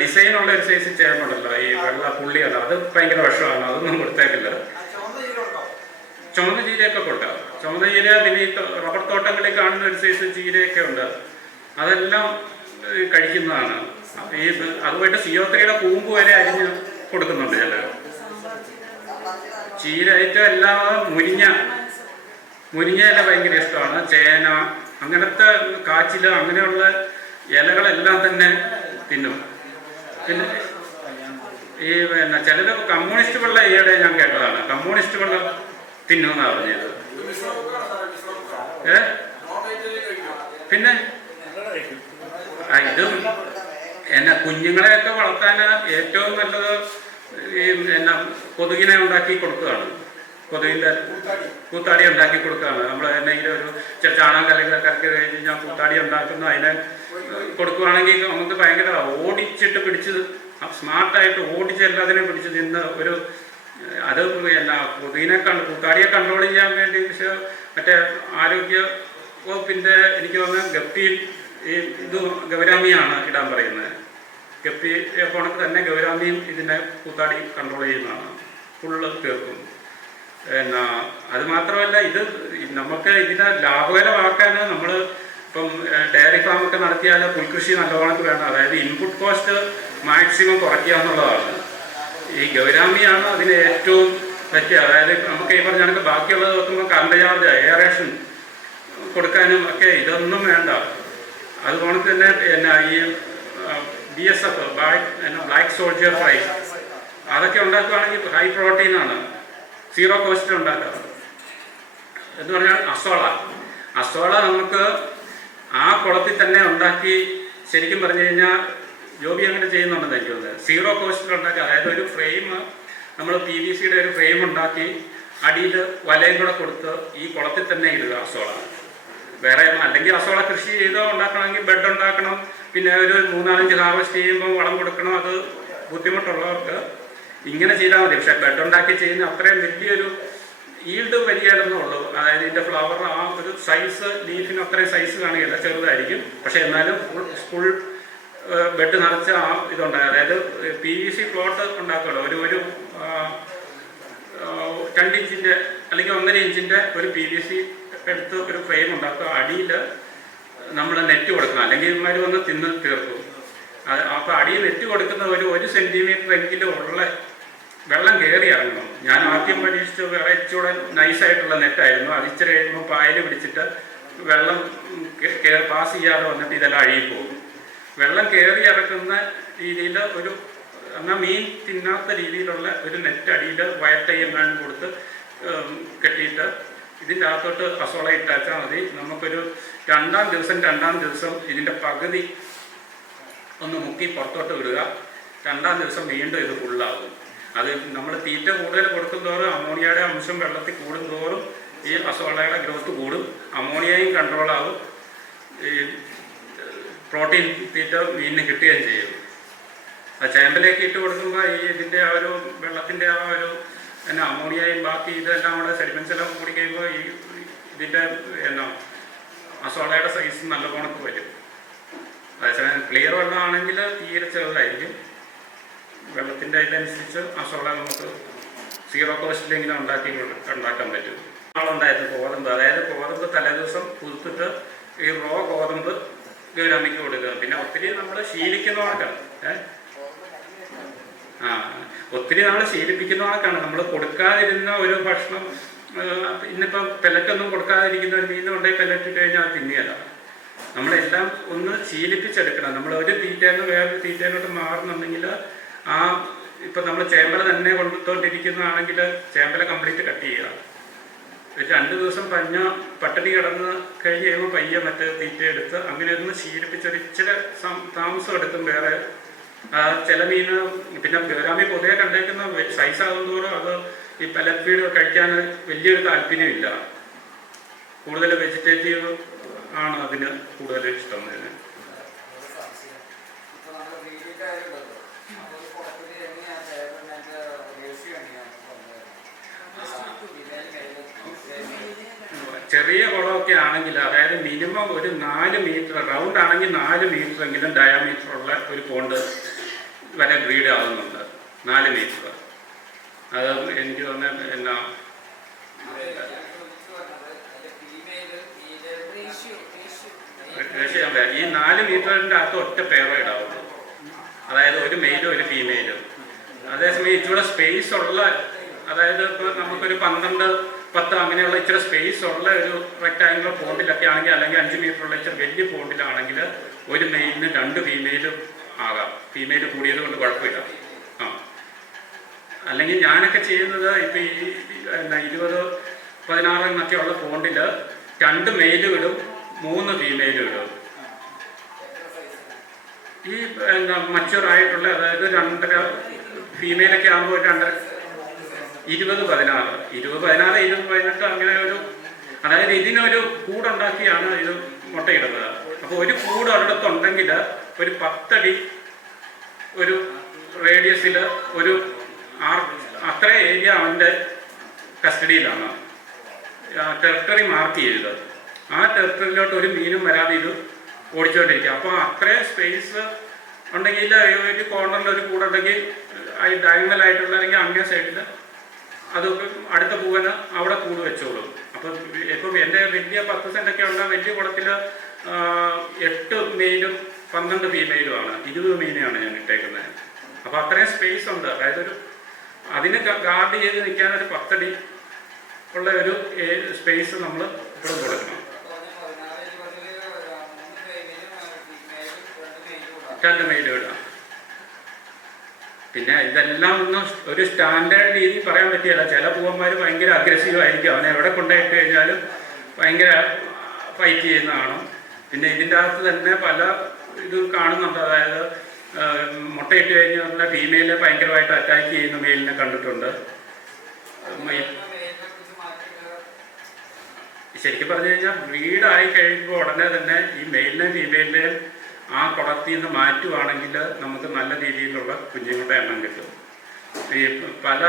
ഡിസൈനുള്ള ഒരു സൈസ് ചേർന്നുണ്ടല്ലോ, ഈ വെള്ള പുള്ളിയല്ല, അത് ഭയങ്കര വിഷമാണ്. അതൊന്നും കൊടുത്തേക്കില്ല. ചുവന്ന ചീരയൊക്കെ കൊടുക്കാം. ചുവന്ന ചീര, പിന്നെ ഈ റബ്ബർ തോട്ടങ്ങളിൽ കാണുന്ന ഒരു സൈസ് ചീരയൊക്കെ ഉണ്ട്. അതെല്ലാം കഴിക്കുന്നതാണ്. ഈ അതുമായിട്ട് CO3 കൂമ്പ് വരെ അരിഞ്ഞ് കൊടുക്കുന്നുണ്ട് ചിലർ. ചീര ഐറ്റം എല്ലാം മുരിങ്ങ ഇല ഭയങ്കര ഇഷ്ടമാണ്. ചേന, അങ്ങനത്തെ കാച്ചില, അങ്ങനെയുള്ള ഇലകളെല്ലാം തന്നെ തിന്നും. പിന്നെ ഈ ചിലർ കമ്മ്യൂണിസ്റ്റ് വെള്ള ഈയിടെ ഞാൻ കേട്ടതാണ്. കമ്മ്യൂണിസ്റ്റ് വെള്ള തിന്നുമെന്നാണ് പറഞ്ഞത്. പിന്നെ ഇതും കുഞ്ഞുങ്ങളെയൊക്കെ വളർത്താൻ ഏറ്റവും നല്ലത് ഈ കൊതുകിനെ ഉണ്ടാക്കി കൊടുക്കുകയാണ്. കൊതുകിൻ്റെ കൂത്താടി ഉണ്ടാക്കി കൊടുക്കുകയാണ്. നമ്മൾ എന്തെങ്കിലും ഒരു ചാണകം കലക്കി കഴിഞ്ഞ് കഴിഞ്ഞാൽ കൂത്താടി ഉണ്ടാക്കുന്ന അതിനെ കൊടുക്കുകയാണെങ്കിൽ നമുക്ക് ഭയങ്കര ഓടിച്ചിട്ട് പിടിച്ച് സ്മാർട്ടായിട്ട് ഓടിച്ച് എല്ലാത്തിനെയും പിടിച്ച് നിന്ന് ഒരു അത് കൂത്താടിയെ കൺട്രോൾ ചെയ്യാൻ വേണ്ടി മറ്റേ ആരോഗ്യ വകുപ്പിൻ്റെ എനിക്ക് തോന്നുന്നത് ഗപ്പിയിൽ ഇത് ഗൗരാമിയാണ് ഇടാൻ പറയുന്നത്. ഗപ്പി കണക്ക് തന്നെ ഗൗരാമിയും ഇതിനെ കൂത്താടി കൺട്രോൾ ചെയ്യുന്നതാണ്. ഫുള്ള് തീർക്കും. അത് മാത്രമല്ല, ഇത് നമുക്ക് ഇതിനെ ലാഭകരമാക്കാൻ നമ്മൾ ഇപ്പം ഡയറി ഫാമൊക്കെ നടത്തിയാൽ പുൽകൃഷി നല്ലവണ്ണം വേണം. അതായത് ഇൻപുട്ട് കോസ്റ്റ് മാക്സിമം കുറയ്ക്കുക എന്നുള്ളതാണ്. ഈ ഗൗരാമിയാണ് അതിന് ഏറ്റവും പറ്റിയ. അതായത് നമുക്ക് ഈ പറഞ്ഞ കണക്ക് ബാക്കിയുള്ളത് നോക്കുമ്പോൾ കറണ്ട് ചാർജ്, എയറേഷൻ കൊടുക്കാനും ഒക്കെ ഇതൊന്നും വേണ്ട. അതുകൊണ്ട് തന്നെ എന്നാ ഈ BSF ബ്ലാക്ക് സോൾജിയർ ഫ്രൈസ് അതൊക്കെ ഉണ്ടാക്കുകയാണെങ്കിൽ ഹൈ പ്രോട്ടീനാണ്, സീറോ കോസ്റ്റ് ഉണ്ടാക്കുക. എന്ന് പറഞ്ഞാൽ അസോള നമുക്ക് ആ കുളത്തിൽ തന്നെ ഉണ്ടാക്കി ശരിക്കും പറഞ്ഞു കഴിഞ്ഞാൽ ജോബി അങ്ങനെ ചെയ്യുന്നുണ്ടെന്ന് എനിക്ക് തോന്നുന്നത്. സീറോ കോസ്റ്റിൽ ഉണ്ടാക്കി, അതായത് ഒരു ഫ്രെയിം നമ്മൾ PVC-യുടെ ഒരു ഫ്രെയിം ഉണ്ടാക്കി അടിയിൽ വലയും കൂടെ കൊടുത്ത് ഈ കുളത്തിൽ തന്നെ ഇടുക അസോള. വേറെ അല്ലെങ്കിൽ അസോള കൃഷി ചെയ്തോ ഉണ്ടാക്കണമെങ്കിൽ ബെഡ് ഉണ്ടാക്കണം, പിന്നെ ഒരു 3-4 ഹാർവെസ്റ്റ് ചെയ്യുമ്പോൾ വളം കൊടുക്കണം. അത് ബുദ്ധിമുട്ടുള്ളവർക്ക് ഇങ്ങനെ ചെയ്താൽ മതി. പക്ഷേ ബെഡ് ഉണ്ടാക്കി ചെയ്യുന്ന അത്രയും വലിയൊരു ഈൽഡ് വരികയെന്നേ ഉള്ളൂ. അതായത് ഇതിൻ്റെ ഫ്ലവർ ആ ഒരു സൈസ്, ലീഫിന് അത്രയും സൈസ് കാണുകയില്ല, ചെറുതായിരിക്കും. പക്ഷേ എന്നാലും ഫുൾ ബെഡ് നിറച്ച ആ ഇതുണ്ടാകും. അതായത് PVC പ്ലോട്ട് ഉണ്ടാക്കുമല്ലോ, ഒരു 2 ഇഞ്ചിൻ്റെ അല്ലെങ്കിൽ 1.5 ഇഞ്ചിൻ്റെ ഒരു PVC എടുത്ത് ഒരു ഫ്രെയിം ഉണ്ടാക്കുക. അടിയിൽ നമ്മൾ നെറ്റ് കൊടുക്കണം, അല്ലെങ്കിൽ ഇവന്മാർ വന്ന് തിന്ന് തീർക്കും. അപ്പോൾ അടിയിൽ നെറ്റ് കൊടുക്കുന്ന ഒരു സെൻറ്റിമീറ്റർ എങ്കിലും ഉള്ള വെള്ളം കയറി ഇറങ്ങണം. ഞാൻ ആദ്യം പരീക്ഷിച്ച് വേറെ ഇച്ചിരി നൈസായിട്ടുള്ള നെറ്റായിരുന്നു. അത് ഇച്ചിരി കഴിയുമ്പോൾ പായൽ പിടിച്ചിട്ട് വെള്ളം പാസ് ചെയ്യാതെ വന്നിട്ട് ഇതെല്ലാം അഴുകിപ്പോകും. വെള്ളം കയറി ഇറക്കുന്ന രീതിയിൽ എന്നാൽ മീൻ തിന്നാത്ത രീതിയിലുള്ള ഒരു നെറ്റ് അടിയിൽ വയറ്റയ്യെങ്ങാനും കൊടുത്ത് കെട്ടിയിട്ട് ഇതിൻ്റെ അകത്തോട്ട് അസോള ഇട്ടാച്ചാൽ മതി. നമുക്കൊരു രണ്ടാം ദിവസം ഇതിൻ്റെ പകുതി ഒന്ന് മുക്കി പുറത്തോട്ട് വിടുക. 2-ാം ദിവസം വീണ്ടും ഇത് ഫുള്ളാകും. അത് നമ്മൾ തീറ്റ കൂടുതൽ കൊടുക്കുന്തോറും അമോണിയയുടെ അംശം വെള്ളത്തിൽ കൂടുന്തോറും ഈ അസോളയുടെ ഗ്രോത്ത് കൂടും, അമോണിയയും കൺട്രോളാകും, ഈ പ്രോട്ടീൻ തീറ്റ മീനിന് കിട്ടുകയും ചെയ്യും. അത് ചേമ്പലേക്ക് ഇട്ട് കൊടുക്കുമ്പോൾ ഈ ഇതിൻ്റെ ആ ഒരു വെള്ളത്തിൻ്റെ ആ ഒരു അമോണിയയും ബാക്കി ഇതെല്ലാം കൂടെ സെഡിമെൻസ് എല്ലാം കൂടി കഴിയുമ്പോൾ ഈ ഇതിൻ്റെ അസോളയുടെ സൈസ് നല്ല കണക്ക് വരും. അതേസമയം ക്ലിയർ വെള്ളമാണെങ്കിൽ തീരെ ചെറുതായിരിക്കും. വെള്ളത്തിൻ്റെ ഇതനുസരിച്ച് അസോള നമുക്ക് സീറോ കോസ്റ്റിലെങ്കിലും ഉണ്ടാക്കാൻ പറ്റും. ആളുണ്ടായിരുന്നു ഗോതമ്പ്, അതായത് ഗോതമ്പ് തലേദിവസം കുതിർത്തിട്ട് ഈ റോ ഗോതമ്പ് ഗൗരാമിക്ക് കൊടുക്കുക. പിന്നെ ഒത്തിരി നമ്മൾ ശീലിക്കുന്നവർക്കാണ് ശീലിപ്പിക്കുന്നവർക്കാണ് നമ്മൾ കൊടുക്കാതിരുന്ന ഒരു ഭക്ഷണം. ഇന്നിപ്പം പെല്ലറ്റൊന്നും കൊടുക്കാതിരിക്കുന്ന ഒരു മീനും ഉണ്ടെങ്കിൽ പെല്ലറ്റ് കഴിഞ്ഞാൽ അത് തിന്നിയല്ല. നമ്മളെല്ലാം ഒന്ന് ശീലിപ്പിച്ചെടുക്കണം. നമ്മൾ ഒരു തീറ്റയെന്ന് വേറൊരു തീറ്റയിലോട്ട് മാറുന്നുണ്ടെങ്കിൽ ഇപ്പം നമ്മൾ ചേമ്പല തന്നെ കൊണ്ടുകൊണ്ടിരിക്കുന്നതാണെങ്കിൽ ചേമ്പല കംപ്ലീറ്റ് കട്ട് ചെയ്യുക. 2 ദിവസം പട്ടിണി കിടന്ന് കഴിഞ്ഞ് കഴിയുമ്പോൾ പയ്യെ മറ്റേ തീറ്റ എടുത്ത് അങ്ങനെ ഒന്ന് ശീലിപ്പിച്ചൊരു ഇച്ചിരി താമസം എടുക്കും. വേറെ ചില മീൻ പിന്നെ ഗൗരാമി പൊതുവെ കണ്ടേക്കുന്ന സൈസാകുന്നതോറും അത് ഈ പെല്ലറ്റ് ഫീഡ് കഴിക്കാൻ വലിയൊരു താല്പര്യമില്ല. കൂടുതൽ വെജിറ്റേറ്റീവ് ആണ് അതിന് കൂടുതൽ ഇഷ്ടം. ചെറിയ കുളമൊക്കെ ആണെങ്കിൽ, അതായത് മിനിമം ഒരു 4 മീറ്റർ റൗണ്ട് ആണെങ്കിൽ 4 മീറ്ററെങ്കിലും ഡയാമീറ്ററുള്ള ഒരു പോണ്ട് വരെ ബ്രീഡ് ആവുന്നുണ്ട്. 4 മീറ്റർ. അത് എനിക്ക് തോന്നുന്നത് ഈ 4 മീറ്ററിൻ്റെ അകത്ത് ഒറ്റ പേരേ ഇടാവുള്ളൂ. അതായത് ഒരു മെയിലും ഒരു ഫീമെയിലും. അതേസമയം ഇച്ചിരി സ്പേസ് ഉള്ള, അതായത് ഇപ്പോൾ നമുക്കൊരു 12-10 അങ്ങനെയുള്ള ഇച്ചിരി സ്പേസ് ഉള്ള ഒരു റെക്ടാങ്കുലർ പോണ്ടിലൊക്കെ ആണെങ്കിൽ, അല്ലെങ്കിൽ 5 മീറ്ററുള്ള ഇച്ചിരി വലിയ പോണ്ടിലാണെങ്കിൽ ഒരു മെയിലിന് 2 ഫീമെയിലും ആകാം. ഫീമെയിൽ കൂടിയത് കൊണ്ട് കുഴപ്പമില്ല. അല്ലെങ്കിൽ ഞാനൊക്കെ ചെയ്യുന്നത് ഇപ്പം ഈ 20-16 എന്നൊക്കെ ഉള്ള പോണ്ടിൽ 2 മെയിലും ഇടും, 3 ഫീമെയിലും ഇടും. ഈ മച്യൂർ ആയിട്ടുള്ള, അതായത് 2.5 ഫീമെയിലൊക്കെ ആകുമ്പോൾ 20-16, 20-18 അങ്ങനെ ഒരു, അതായത് ഇതിനൊരു കൂടുണ്ടാക്കിയാണ് ഇത് മുട്ടയിടുന്നത്. അപ്പോൾ ഒരു കൂട് ഒരിടത്തുണ്ടെങ്കിൽ ഒരു 10 അടി ഒരു റേഡിയസിൽ ഒരു അത്ര ഏരിയ അവൻ്റെ കസ്റ്റഡിയിലാണ്, ടെറിട്ടറി മാർക്ക് ചെയ്തത്. ആ ടെറിട്ടറിയിലോട്ട് ഒരു മീനും വരാതെ ഇത് ഓടിച്ചുകൊണ്ടിരിക്കുക. അപ്പോൾ അത്രയും സ്പേസ് ഉണ്ടെങ്കിൽ ഒരു കോർണറിൽ ഒരു കൂടുണ്ടെങ്കിൽ ഈ ഡയഗണലായിട്ടുള്ള അല്ലെങ്കിൽ അങ്ങേ സൈഡിൽ അത് അടുത്ത പൂവന് അവിടെ കൂട് വെച്ചോളും. അപ്പം ഇപ്പം എൻ്റെ വലിയ 10 സെൻറ്റൊക്കെ ഉള്ള വലിയ കുളത്തിൽ 8 മെയിലും 12 ഫീമെയിലുമാണ്, 20 മീനെയാണ് ഞാൻ ഇട്ടേക്കുന്നത്. അപ്പോൾ അത്രയും സ്പേസ് ഉണ്ട്. അതായത് അതിന് ഗാർഡ് ചെയ്ത് നിൽക്കാൻ ഒരു 10 അടി ഉള്ള ഒരു സ്പേസ് നമ്മൾ ഇവിടെ കൊടുക്കണം. 2 മെയിലും ഇടാം. പിന്നെ ഇതെല്ലാം ഒന്നും ഒരു സ്റ്റാൻഡേർഡ് രീതി പറയാൻ പറ്റിയല്ല. ചില പൂവന്മാർ ഭയങ്കര അഗ്രസീവ് ആയിരിക്കും, അവനെ എവിടെ കൊണ്ടുപോയിട്ട് കഴിഞ്ഞാലും ഭയങ്കര ഫൈറ്റ് ചെയ്യുന്നതാണ്. പിന്നെ ഇതിൻ്റെ അകത്ത് തന്നെ പല ഇത് കാണുന്നുണ്ട്. അതായത് മുട്ടയിട്ട് കഴിഞ്ഞ് പറഞ്ഞാൽ ഫീമെയിലെ ഭയങ്കരമായിട്ട് അറ്റാക്ക് ചെയ്യുന്ന മെയിലിനെ കണ്ടിട്ടുണ്ട്. ശരിക്കും പറഞ്ഞു കഴിഞ്ഞാൽ ബ്രീഡായി കഴിയുമ്പോൾ ഉടനെ തന്നെ ഈ മെയിലിനെയും ഫീമെയിലിനെയും ആ കുളത്തിൽ നിന്ന് മാറ്റുവാണെങ്കിൽ നമുക്ക് നല്ല രീതിയിലുള്ള കുഞ്ഞുങ്ങളുടെ എണ്ണം കിട്ടും. ഈ പല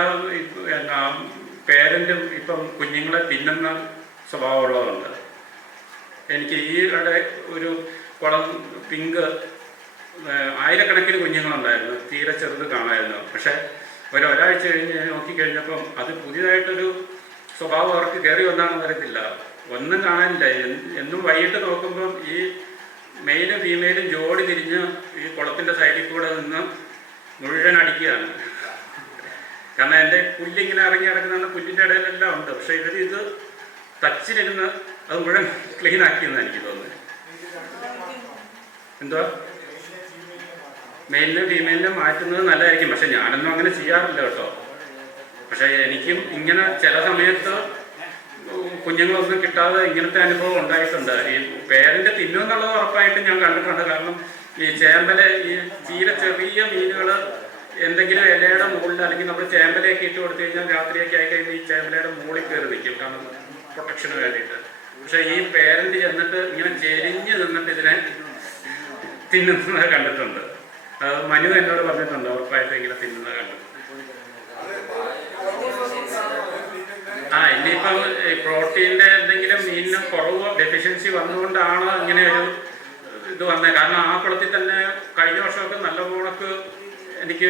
പേരൻറ്റും ഇപ്പം കുഞ്ഞുങ്ങളെ തിന്നുന്ന സ്വഭാവമുള്ളതുണ്ട്. എനിക്ക് ഈയിടെ ഒരു കുളം പിങ്ക് ആയിരക്കണക്കിന് കുഞ്ഞുങ്ങളുണ്ടായിരുന്നു, തീരെ ചെറുത് കാണാമായിരുന്നു. പക്ഷേ ഒരാഴ്ച കഴിഞ്ഞ് നോക്കിക്കഴിഞ്ഞപ്പം അത് പുതിയതായിട്ടൊരു സ്വഭാവം അവർക്ക് കയറി വന്നാണെന്ന് അറിയത്തില്ല, ഒന്നും കാണാനില്ല. എന്നും വൈകിട്ട് നോക്കുമ്പം ഈ മെയിലും ഫീമെയിലും ജോഡി തിരിഞ്ഞ് ഈ കുളത്തിൻ്റെ സൈഡിൽ കൂടെ നിന്ന് മുഴുവൻ അടിക്കുകയാണ്. കാരണം എൻ്റെ പുല്ലിങ്ങനെ ഇറങ്ങി കിടക്കുന്നതാണ്, പുല്ലിൻ്റെ ഇടയിലെല്ലാം ഉണ്ട്. പക്ഷേ ഇത് ടച്ചിലിരുന്ന് അത് മുഴുവൻ ക്ലീൻ ആക്കിയെന്ന് എനിക്ക് തോന്നുന്നത്. എന്തുവാ മെയിലിനും ഫീമെയിലിനും മാറ്റുന്നത് നല്ലതായിരിക്കും. പക്ഷെ ഞാനൊന്നും അങ്ങനെ ചെയ്യാറില്ല കേട്ടോ. പക്ഷേ എനിക്കും ഇങ്ങനെ ചില സമയത്ത് കുഞ്ഞുങ്ങളൊന്നും കിട്ടാതെ ഇങ്ങനത്തെ അനുഭവം ഉണ്ടായിട്ടുണ്ട്. ഈ പേരൻ്റ് തിന്നുമെന്നുള്ളത് ഉറപ്പായിട്ടും ഞാൻ കണ്ടിട്ടുണ്ട്. കാരണം ഈ ചേമ്പല, ഈ തീരെ ചെറിയ മീനുകൾ എന്തെങ്കിലും ഇലയുടെ മുകളിൽ അല്ലെങ്കിൽ നമ്മൾ ചേമ്പലയൊക്കെ ഇട്ട് കൊടുത്തു കഴിഞ്ഞാൽ രാത്രിയൊക്കെ ആയി കഴിയുമ്പോൾ ഈ ചേമ്പലയുടെ മുകളിൽ കയറി നിൽക്കും, കാരണം പ്രൊട്ടക്ഷന് വേണ്ടിയിട്ട്. പക്ഷേ ഈ പേരൻ്റ് ചെന്നിട്ട് ഇങ്ങനെ ചെരിഞ്ഞ് നിന്നിട്ട് ഇതിനെ തിന്നുന്നത് കണ്ടിട്ടുണ്ട്. അത് മനു എന്നോട് പറഞ്ഞിട്ടുണ്ട്, ഉറപ്പായിട്ട് ഇങ്ങനെ തിന്നുന്നത് കണ്ടിട്ടുണ്ട്. ഇനിയിപ്പം പ്രോട്ടീൻ്റെ എന്തെങ്കിലും മീനിന് കുറവോ ഡെഫിഷ്യൻസി വന്നുകൊണ്ടാണ് ഇങ്ങനെ ഒരു ഇത് വന്നത്. കാരണം ആ കുളത്തിൽ തന്നെ കഴിഞ്ഞ വർഷമൊക്കെ നല്ല പോണക്ക് എനിക്ക്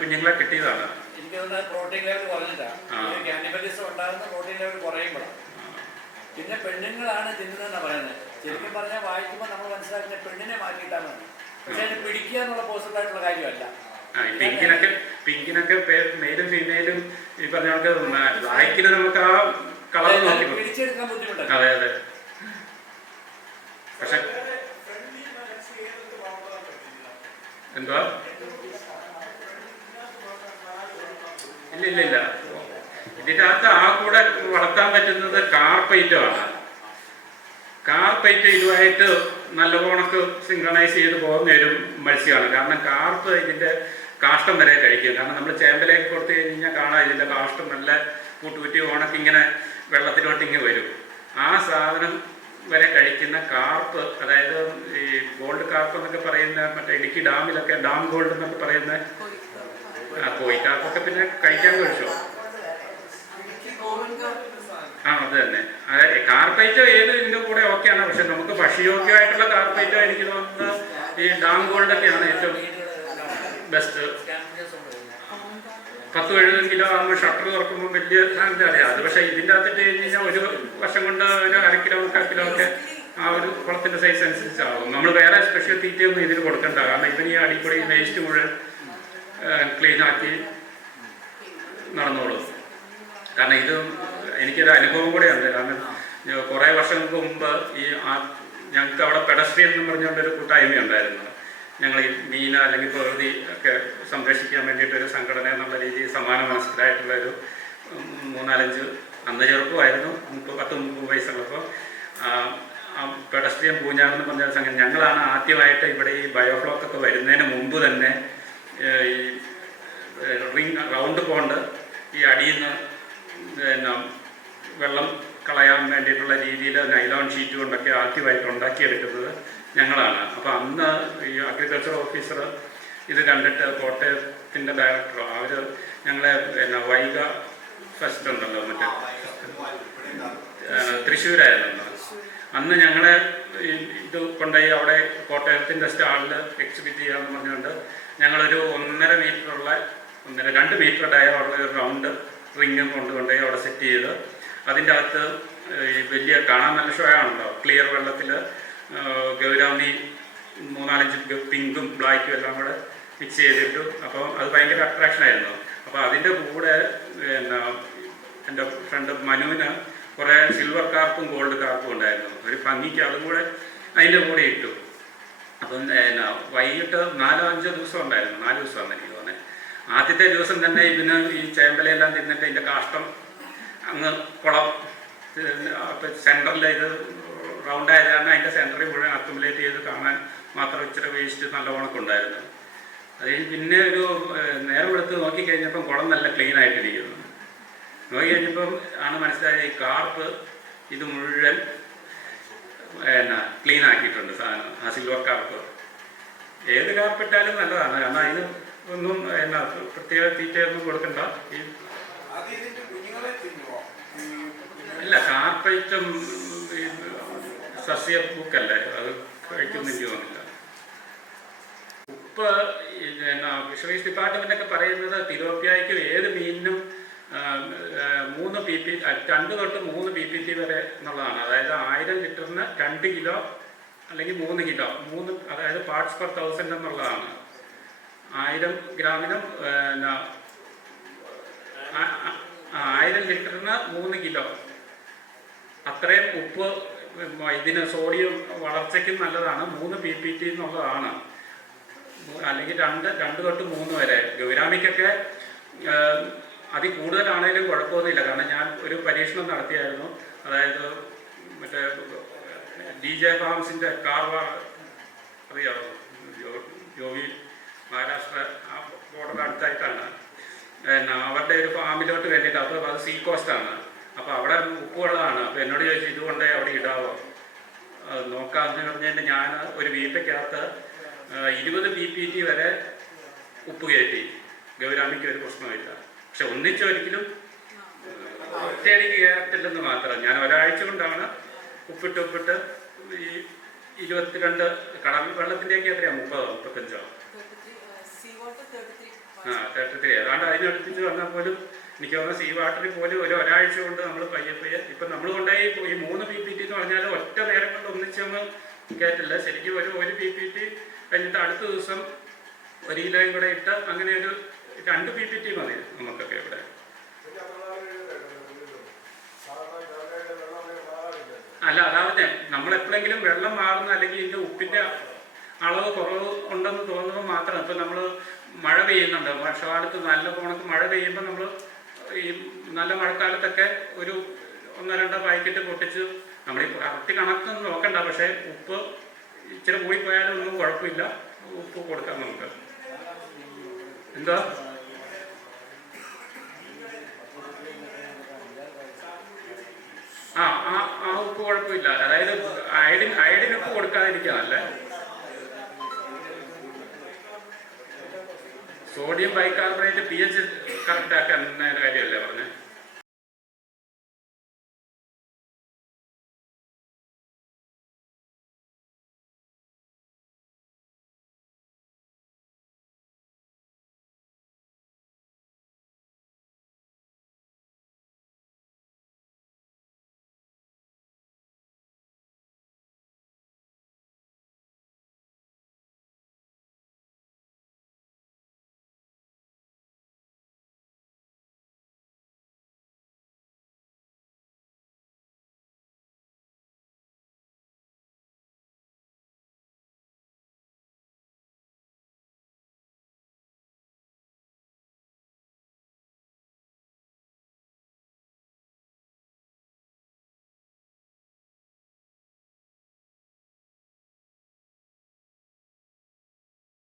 കുഞ്ഞുങ്ങളെ കിട്ടിയതാണ്. പ്രോട്ടീൻ ലെവൽ കുറഞ്ഞിട്ടാണ് പ്രോട്ടീൻ ലെവൽ കുറയുമ്പോഴാണ്. പിന്നെ പെണ്ണുങ്ങളാണ് തിന്നുന്നതെന്നാണ് പറയുന്നത്. ശരിക്കും പറഞ്ഞാൽ വായിക്കുമ്പോൾ നമ്മൾ മനസ്സിലാക്കുന്ന പെണ്ണിനെ മാറ്റിയിട്ടാണ്. പക്ഷെ അതിന് പിടിക്കുക എന്നുള്ള പോസിബിൾ ആയിട്ടുള്ള കാര്യമല്ല. പിങ്കിനൊക്കെ മെയിലും ഫീമെയിലും ഈ പറഞ്ഞ ബ്ലാക്കിന് നമുക്ക് ആ കളർ നോക്കി പിടിച്ചെടുക്കാൻ ബുദ്ധിമുട്ടാണ്. അതെ അതെ. പക്ഷെ എന്തുവാ ഇല്ല ഇതിൻ്റെ അകത്ത് ആ കൂടെ വളർത്താൻ പറ്റുന്നത് കാർപ്പൈറ്റമാണ്. കാർപ്പൈറ്റ് ഇതുമായിട്ട് നല്ല പോണക്ക് സിങ്ക്രണൈസ് ചെയ്ത് പോകുന്ന ഒരു മത്സ്യമാണ്. കാരണം കാർപ്പ് ഇതിൻ്റെ കാഷ്ടം വരെ കഴിക്കും. കാരണം നമ്മൾ ചേമ്പലേക്ക് കൊടുത്തു കഴിഞ്ഞാൽ കാണാം ഇതിൻ്റെ കാഷ്ടം നല്ല കൂട്ടുകുറ്റി ഓണക്ക് ഇങ്ങനെ വെള്ളത്തിലോട്ടിങ്ങ് വരും. ആ സാധനം വരെ കഴിക്കുന്ന കാർപ്പ്, അതായത് ഈ ഗോൾഡ് കാർപ്പ് എന്നൊക്കെ പറയുന്ന മറ്റേ ഇടുക്കി ഡാമിലൊക്കെ ഡാം ഗോൾഡ് എന്നൊക്കെ പറയുന്ന കോയി കാർപ്പൊക്കെ പിന്നെ കഴിക്കാൻ കഴിച്ചോ? അത് തന്നെ. അതായത് കാർപ്പൈറ്റോ ഏത് ഇതിൻ്റെ കൂടെ ഓക്കെയാണ്. പക്ഷെ നമുക്ക് ഭക്ഷ്യയോഗ്യമായിട്ടുള്ള കാർപ്പൈറ്റോ എനിക്ക് തോന്നുന്നത് ഈ ഡാം ഗോൾഡൊക്കെയാണ് ഏറ്റവും ബെസ്റ്റ്. 10-70 കിലോ ആകുമ്പോൾ ഷട്ടർ തുറക്കുമ്പോൾ വലിയ സാധനം അറിയാം അത്. പക്ഷേ ഇതിൻ്റെ അകത്തിട്ട് കഴിഞ്ഞ് കഴിഞ്ഞാൽ ഒരു വർഷം കൊണ്ട് ഒരു 1/2 കിലോ 3/4 കിലോ ഒക്കെ ആ ഒരു കുളത്തിൻ്റെ സൈസ് അനുസരിച്ചാകും. നമ്മൾ വേറെ സ്പെഷ്യൽ തീറ്റയൊന്നും ഇതിന് കൊടുക്കണ്ട. കാരണം ഇതിന് ഈ അടിക്കൂടി വേസ്റ്റ് മുഴുവൻ ക്ലീനാക്കി നടന്നോളും. കാരണം ഇത് എനിക്കൊരു അനുഭവം കൂടെയുണ്ട്. കാരണം കുറേ വർഷങ്ങൾക്ക് മുമ്പ് ഞങ്ങൾക്ക് അവിടെ പെഡസ്ട്രിയൻ എന്ന് പറഞ്ഞുകൊണ്ടൊരു കൂട്ടായ്മ ഉണ്ടായിരുന്നു. ഞങ്ങൾ ഈ മീന അല്ലെങ്കിൽ പ്രകൃതി ഒക്കെ സംരക്ഷിക്കാൻ വേണ്ടിയിട്ടൊരു സംഘടന എന്നുള്ള രീതിയിൽ സമാന മനസ്സിലായിട്ടുള്ളൊരു 3-4-5 അന്ന് ചെറുപ്പമായിരുന്നു, 10-30 വയസ്സുള്ളപ്പോൾ പെഡസ്ട്രിയൻ പൂഞ്ഞാറെന്ന് പറഞ്ഞ സംഘടന ഞങ്ങളാണ് ആദ്യമായിട്ട് ഇവിടെ ഈ ബയോഫ്ലോക്കൊക്കെ വരുന്നതിന് മുമ്പ് തന്നെ ഈ റൗണ്ട് പോണ്ട് ഈ അടിയിൽ നിന്ന് പിന്നെ വെള്ളം കളയാൻ വേണ്ടിയിട്ടുള്ള രീതിയിൽ നൈലോൺ ഷീറ്റ് കൊണ്ടൊക്കെ ആദ്യമായിട്ട് ഉണ്ടാക്കിയെടുക്കുന്നത് ഞങ്ങളാണ്. അപ്പോൾ അന്ന് ഈ അഗ്രികൾച്ചർ ഓഫീസർ ഇത് കണ്ടിട്ട് കോട്ടയത്തിൻ്റെ ഡയറക്ടർ അവർ ഞങ്ങളെ പിന്നെ വൈഗ ഫെസ്റ്റ് ഉണ്ടല്ലോ മറ്റേ തൃശ്ശൂരായിരുന്നു. അന്ന് ഞങ്ങളെ ഇത് കൊണ്ടുപോയി അവിടെ കോട്ടയത്തിൻ്റെ സ്റ്റാളിൽ എക്സിബിറ്റ് ചെയ്യാമെന്ന് പറഞ്ഞുകൊണ്ട് ഞങ്ങളൊരു 1.5 മീറ്ററുള്ള 2 മീറ്റർ ഡയറുള്ള ഒരു റൗണ്ട് റിങ്ങും കൊണ്ടുപോയി അവിടെ സെറ്റ് ചെയ്ത് അതിൻ്റെ അകത്ത് ഈ വലിയ കാണാൻ നല്ല ഷോ ആണല്ലോ, ക്ലിയർ വെള്ളത്തിൽ ഗൗരാമി 3-4 പിങ്കും ബ്ലാക്കും എല്ലാം കൂടെ മിക്സ് ചെയ്തിട്ടു. അപ്പോൾ അത് ഭയങ്കര അട്രാക്ഷനായിരുന്നു. അപ്പോൾ അതിൻ്റെ കൂടെ പിന്നെ എൻ്റെ ഫ്രണ്ട് മനുവിന് കുറേ സിൽവർ കാർപ്പും ഗോൾഡ് കാർപ്പും ഉണ്ടായിരുന്നു. ഒരു ഭംഗിക്ക് അതും കൂടെ അതിൻ്റെ കൂടെ ഇട്ടു. അപ്പം വൈകിട്ട് 4-5 ദിവസം ഉണ്ടായിരുന്നു. 4 ദിവസമാണ് എനിക്ക് തോന്നുന്നത്. ആദ്യത്തെ ദിവസം തന്നെ ഇതിന് ഈ ചേമ്പലയെല്ലാം തിന്നിട്ട് ഇതിൻ്റെ കാഷ്ടം അങ്ങ് കുളം സെൻറ്ററിൽ ഇത് റൗണ്ടായത് കാരണം അതിൻ്റെ സെൻറ്ററിൽ മുഴുവൻ അക്യുമുലേറ്റ് ചെയ്ത് കാണാൻ മാത്രം ഇച്ചിരി വേസ്റ്റ് നല്ല ഉണക്കുണ്ടായിരുന്നു. അത് പിന്നെ ഒരു നേരം എടുത്ത് നോക്കിക്കഴിഞ്ഞപ്പം കുളം നല്ല ക്ലീൻ ആയിട്ടിരിക്കുന്നു. നോക്കി കഴിഞ്ഞപ്പം ആണ് മനസ്സിലായത് ഈ കാർപ്പ് ഇത് മുഴുവൻ ക്ലീൻ ആക്കിയിട്ടുണ്ട് സാധനം. ആ സിൽവർ കാർപ്പ് ഏത് കാർപ്പിട്ടാലും നല്ലതാണ്. കാരണം അതിന് ഒന്നും പ്രത്യേക തീറ്റയൊന്നും കൊടുക്കണ്ട. ഈ അല്ല കാർപ്പറ്റും സസ്യ പൂക്കല്ലേ, അത് കഴിക്കുമെന്ന് എനിക്ക് തോന്നില്ല. ഉപ്പ് ഫിഷറീസ് ഡിപ്പാർട്ട്മെൻ്റൊക്കെ പറയുന്നത് തിലോപ്പിയായ്ക്കും ഏത് മീനിനും 2 തൊട്ട് 3 PPT വരെ എന്നുള്ളതാണ്. അതായത് 1000 ലിറ്ററിന് 2 കിലോ അല്ലെങ്കിൽ 3 കിലോ, അതായത് പാർട്സ് പെർ 1000 എന്നുള്ളതാണ്. 1000 ഗ്രാമിനും 1000 ലിറ്ററിന് 3 കിലോ അത്രയും ഉപ്പ് ഇതിന് സോഡിയം വളർച്ചയ്ക്കും നല്ലതാണ്. 3 PPT എന്നുള്ളതാണ്. അല്ലെങ്കിൽ 2 തൊട്ട് 3 വരെ. ഗൗരാമിക്കൊക്കെ അതിൽ കൂടുതലാണേലും കുഴപ്പമൊന്നുമില്ല. കാരണം ഞാൻ ഒരു പരീക്ഷണം നടത്തിയായിരുന്നു. അതായത് മറ്റേ DJ ഫാംസിൻ്റെ കാർവാർ അറിയാമോ, യോഗി മഹാരാഷ്ട്ര ആ ബോർഡർ അടുത്തായിട്ടാണ്. അവരുടെ ഒരു ഫാമിലോട്ട് വേണ്ടിയിട്ട്. അപ്പോൾ അത് സീ കോസ്റ്റാണ്. അപ്പോൾ അവിടെ ഉപ്പുള്ളതാണ്. അപ്പോൾ എന്നോട് ചോദിച്ചു ഇതുകൊണ്ട് അവിടെ ഇടാവോ നോക്കാമെന്ന് പറഞ്ഞിട്ട് ഞാൻ ഒരു വീപ്പയ്ക്കകത്ത് 20 PPT വരെ ഉപ്പ് കയറ്റി. ഗൗരാമിക്ക് ഒരു പ്രശ്നമില്ല. പക്ഷെ ഒന്നിച്ചൊരിക്കലും ഒറ്റയടിക്ക് കയറത്തില്ലെന്ന് മാത്രം. ഞാൻ ഒരാഴ്ച കൊണ്ടാണ് ഉപ്പിട്ട് ഈ 22 കടൽ വെള്ളത്തിൻ്റെയൊക്കെ എത്രയാണ് 30-35 33 ഏതാണ്ട് അതിനടുപ്പിച്ച് വന്നാൽ പോലും എനിക്ക് തോന്നുന്നു സീ വാട്ടറിൽ പോലും ഒരാഴ്ച കൊണ്ട് നമ്മൾ പയ്യെ ഇപ്പം നമ്മൾ കൊണ്ടുപോയി ഈ 3 PPT എന്ന് പറഞ്ഞാൽ ഒറ്റ നേരം കൊണ്ട് ഒന്നിച്ചൊന്നും കയറ്റില്ല. ശരിക്കും ഒരു PPT കഴിഞ്ഞിട്ട് അടുത്ത ദിവസം 1 കിലോയും കൂടെ ഇട്ട് അങ്ങനെ ഒരു 2 PPT മതി നമുക്കൊക്കെ ഇവിടെ. അല്ല അതായത് നമ്മളെപ്പോഴെങ്കിലും വെള്ളം മാറുന്ന അല്ലെങ്കിൽ ഇതിൻ്റെ ഉപ്പിൻ്റെ അളവ് കുറവ് ഉണ്ടെന്ന് തോന്നുമ്പോൾ മാത്രം. ഇപ്പം നമ്മൾ മഴ പെയ്യുന്നുണ്ട്, വർഷകാലത്ത് നല്ല കണക്ക് മഴ പെയ്യുമ്പോൾ നമ്മൾ ഈ നല്ല മഴക്കാലത്തൊക്കെ ഒരു 1-2 പാക്കറ്റ് പൊട്ടിച്ച് നമ്മൾ ഈ കറക്റ്റ് കണക്കൊന്നും നോക്കണ്ട. പക്ഷേ ഉപ്പ് ഇച്ചിരി കൂടിപ്പോയാലും ഒന്നും കുഴപ്പമില്ല, ഉപ്പ് കൊടുക്കാം നമുക്ക്. എന്താ ആ ഉപ്പ് കുഴപ്പമില്ല. അതായത് അയഡിൻ ഉപ്പ് കൊടുക്കാതിരിക്കാനല്ലേ. സോഡിയം ബൈകാർബണേറ്റ് pH കറക്റ്റ് ആക്കാൻ കാര്യമല്ലേ പറഞ്ഞത്.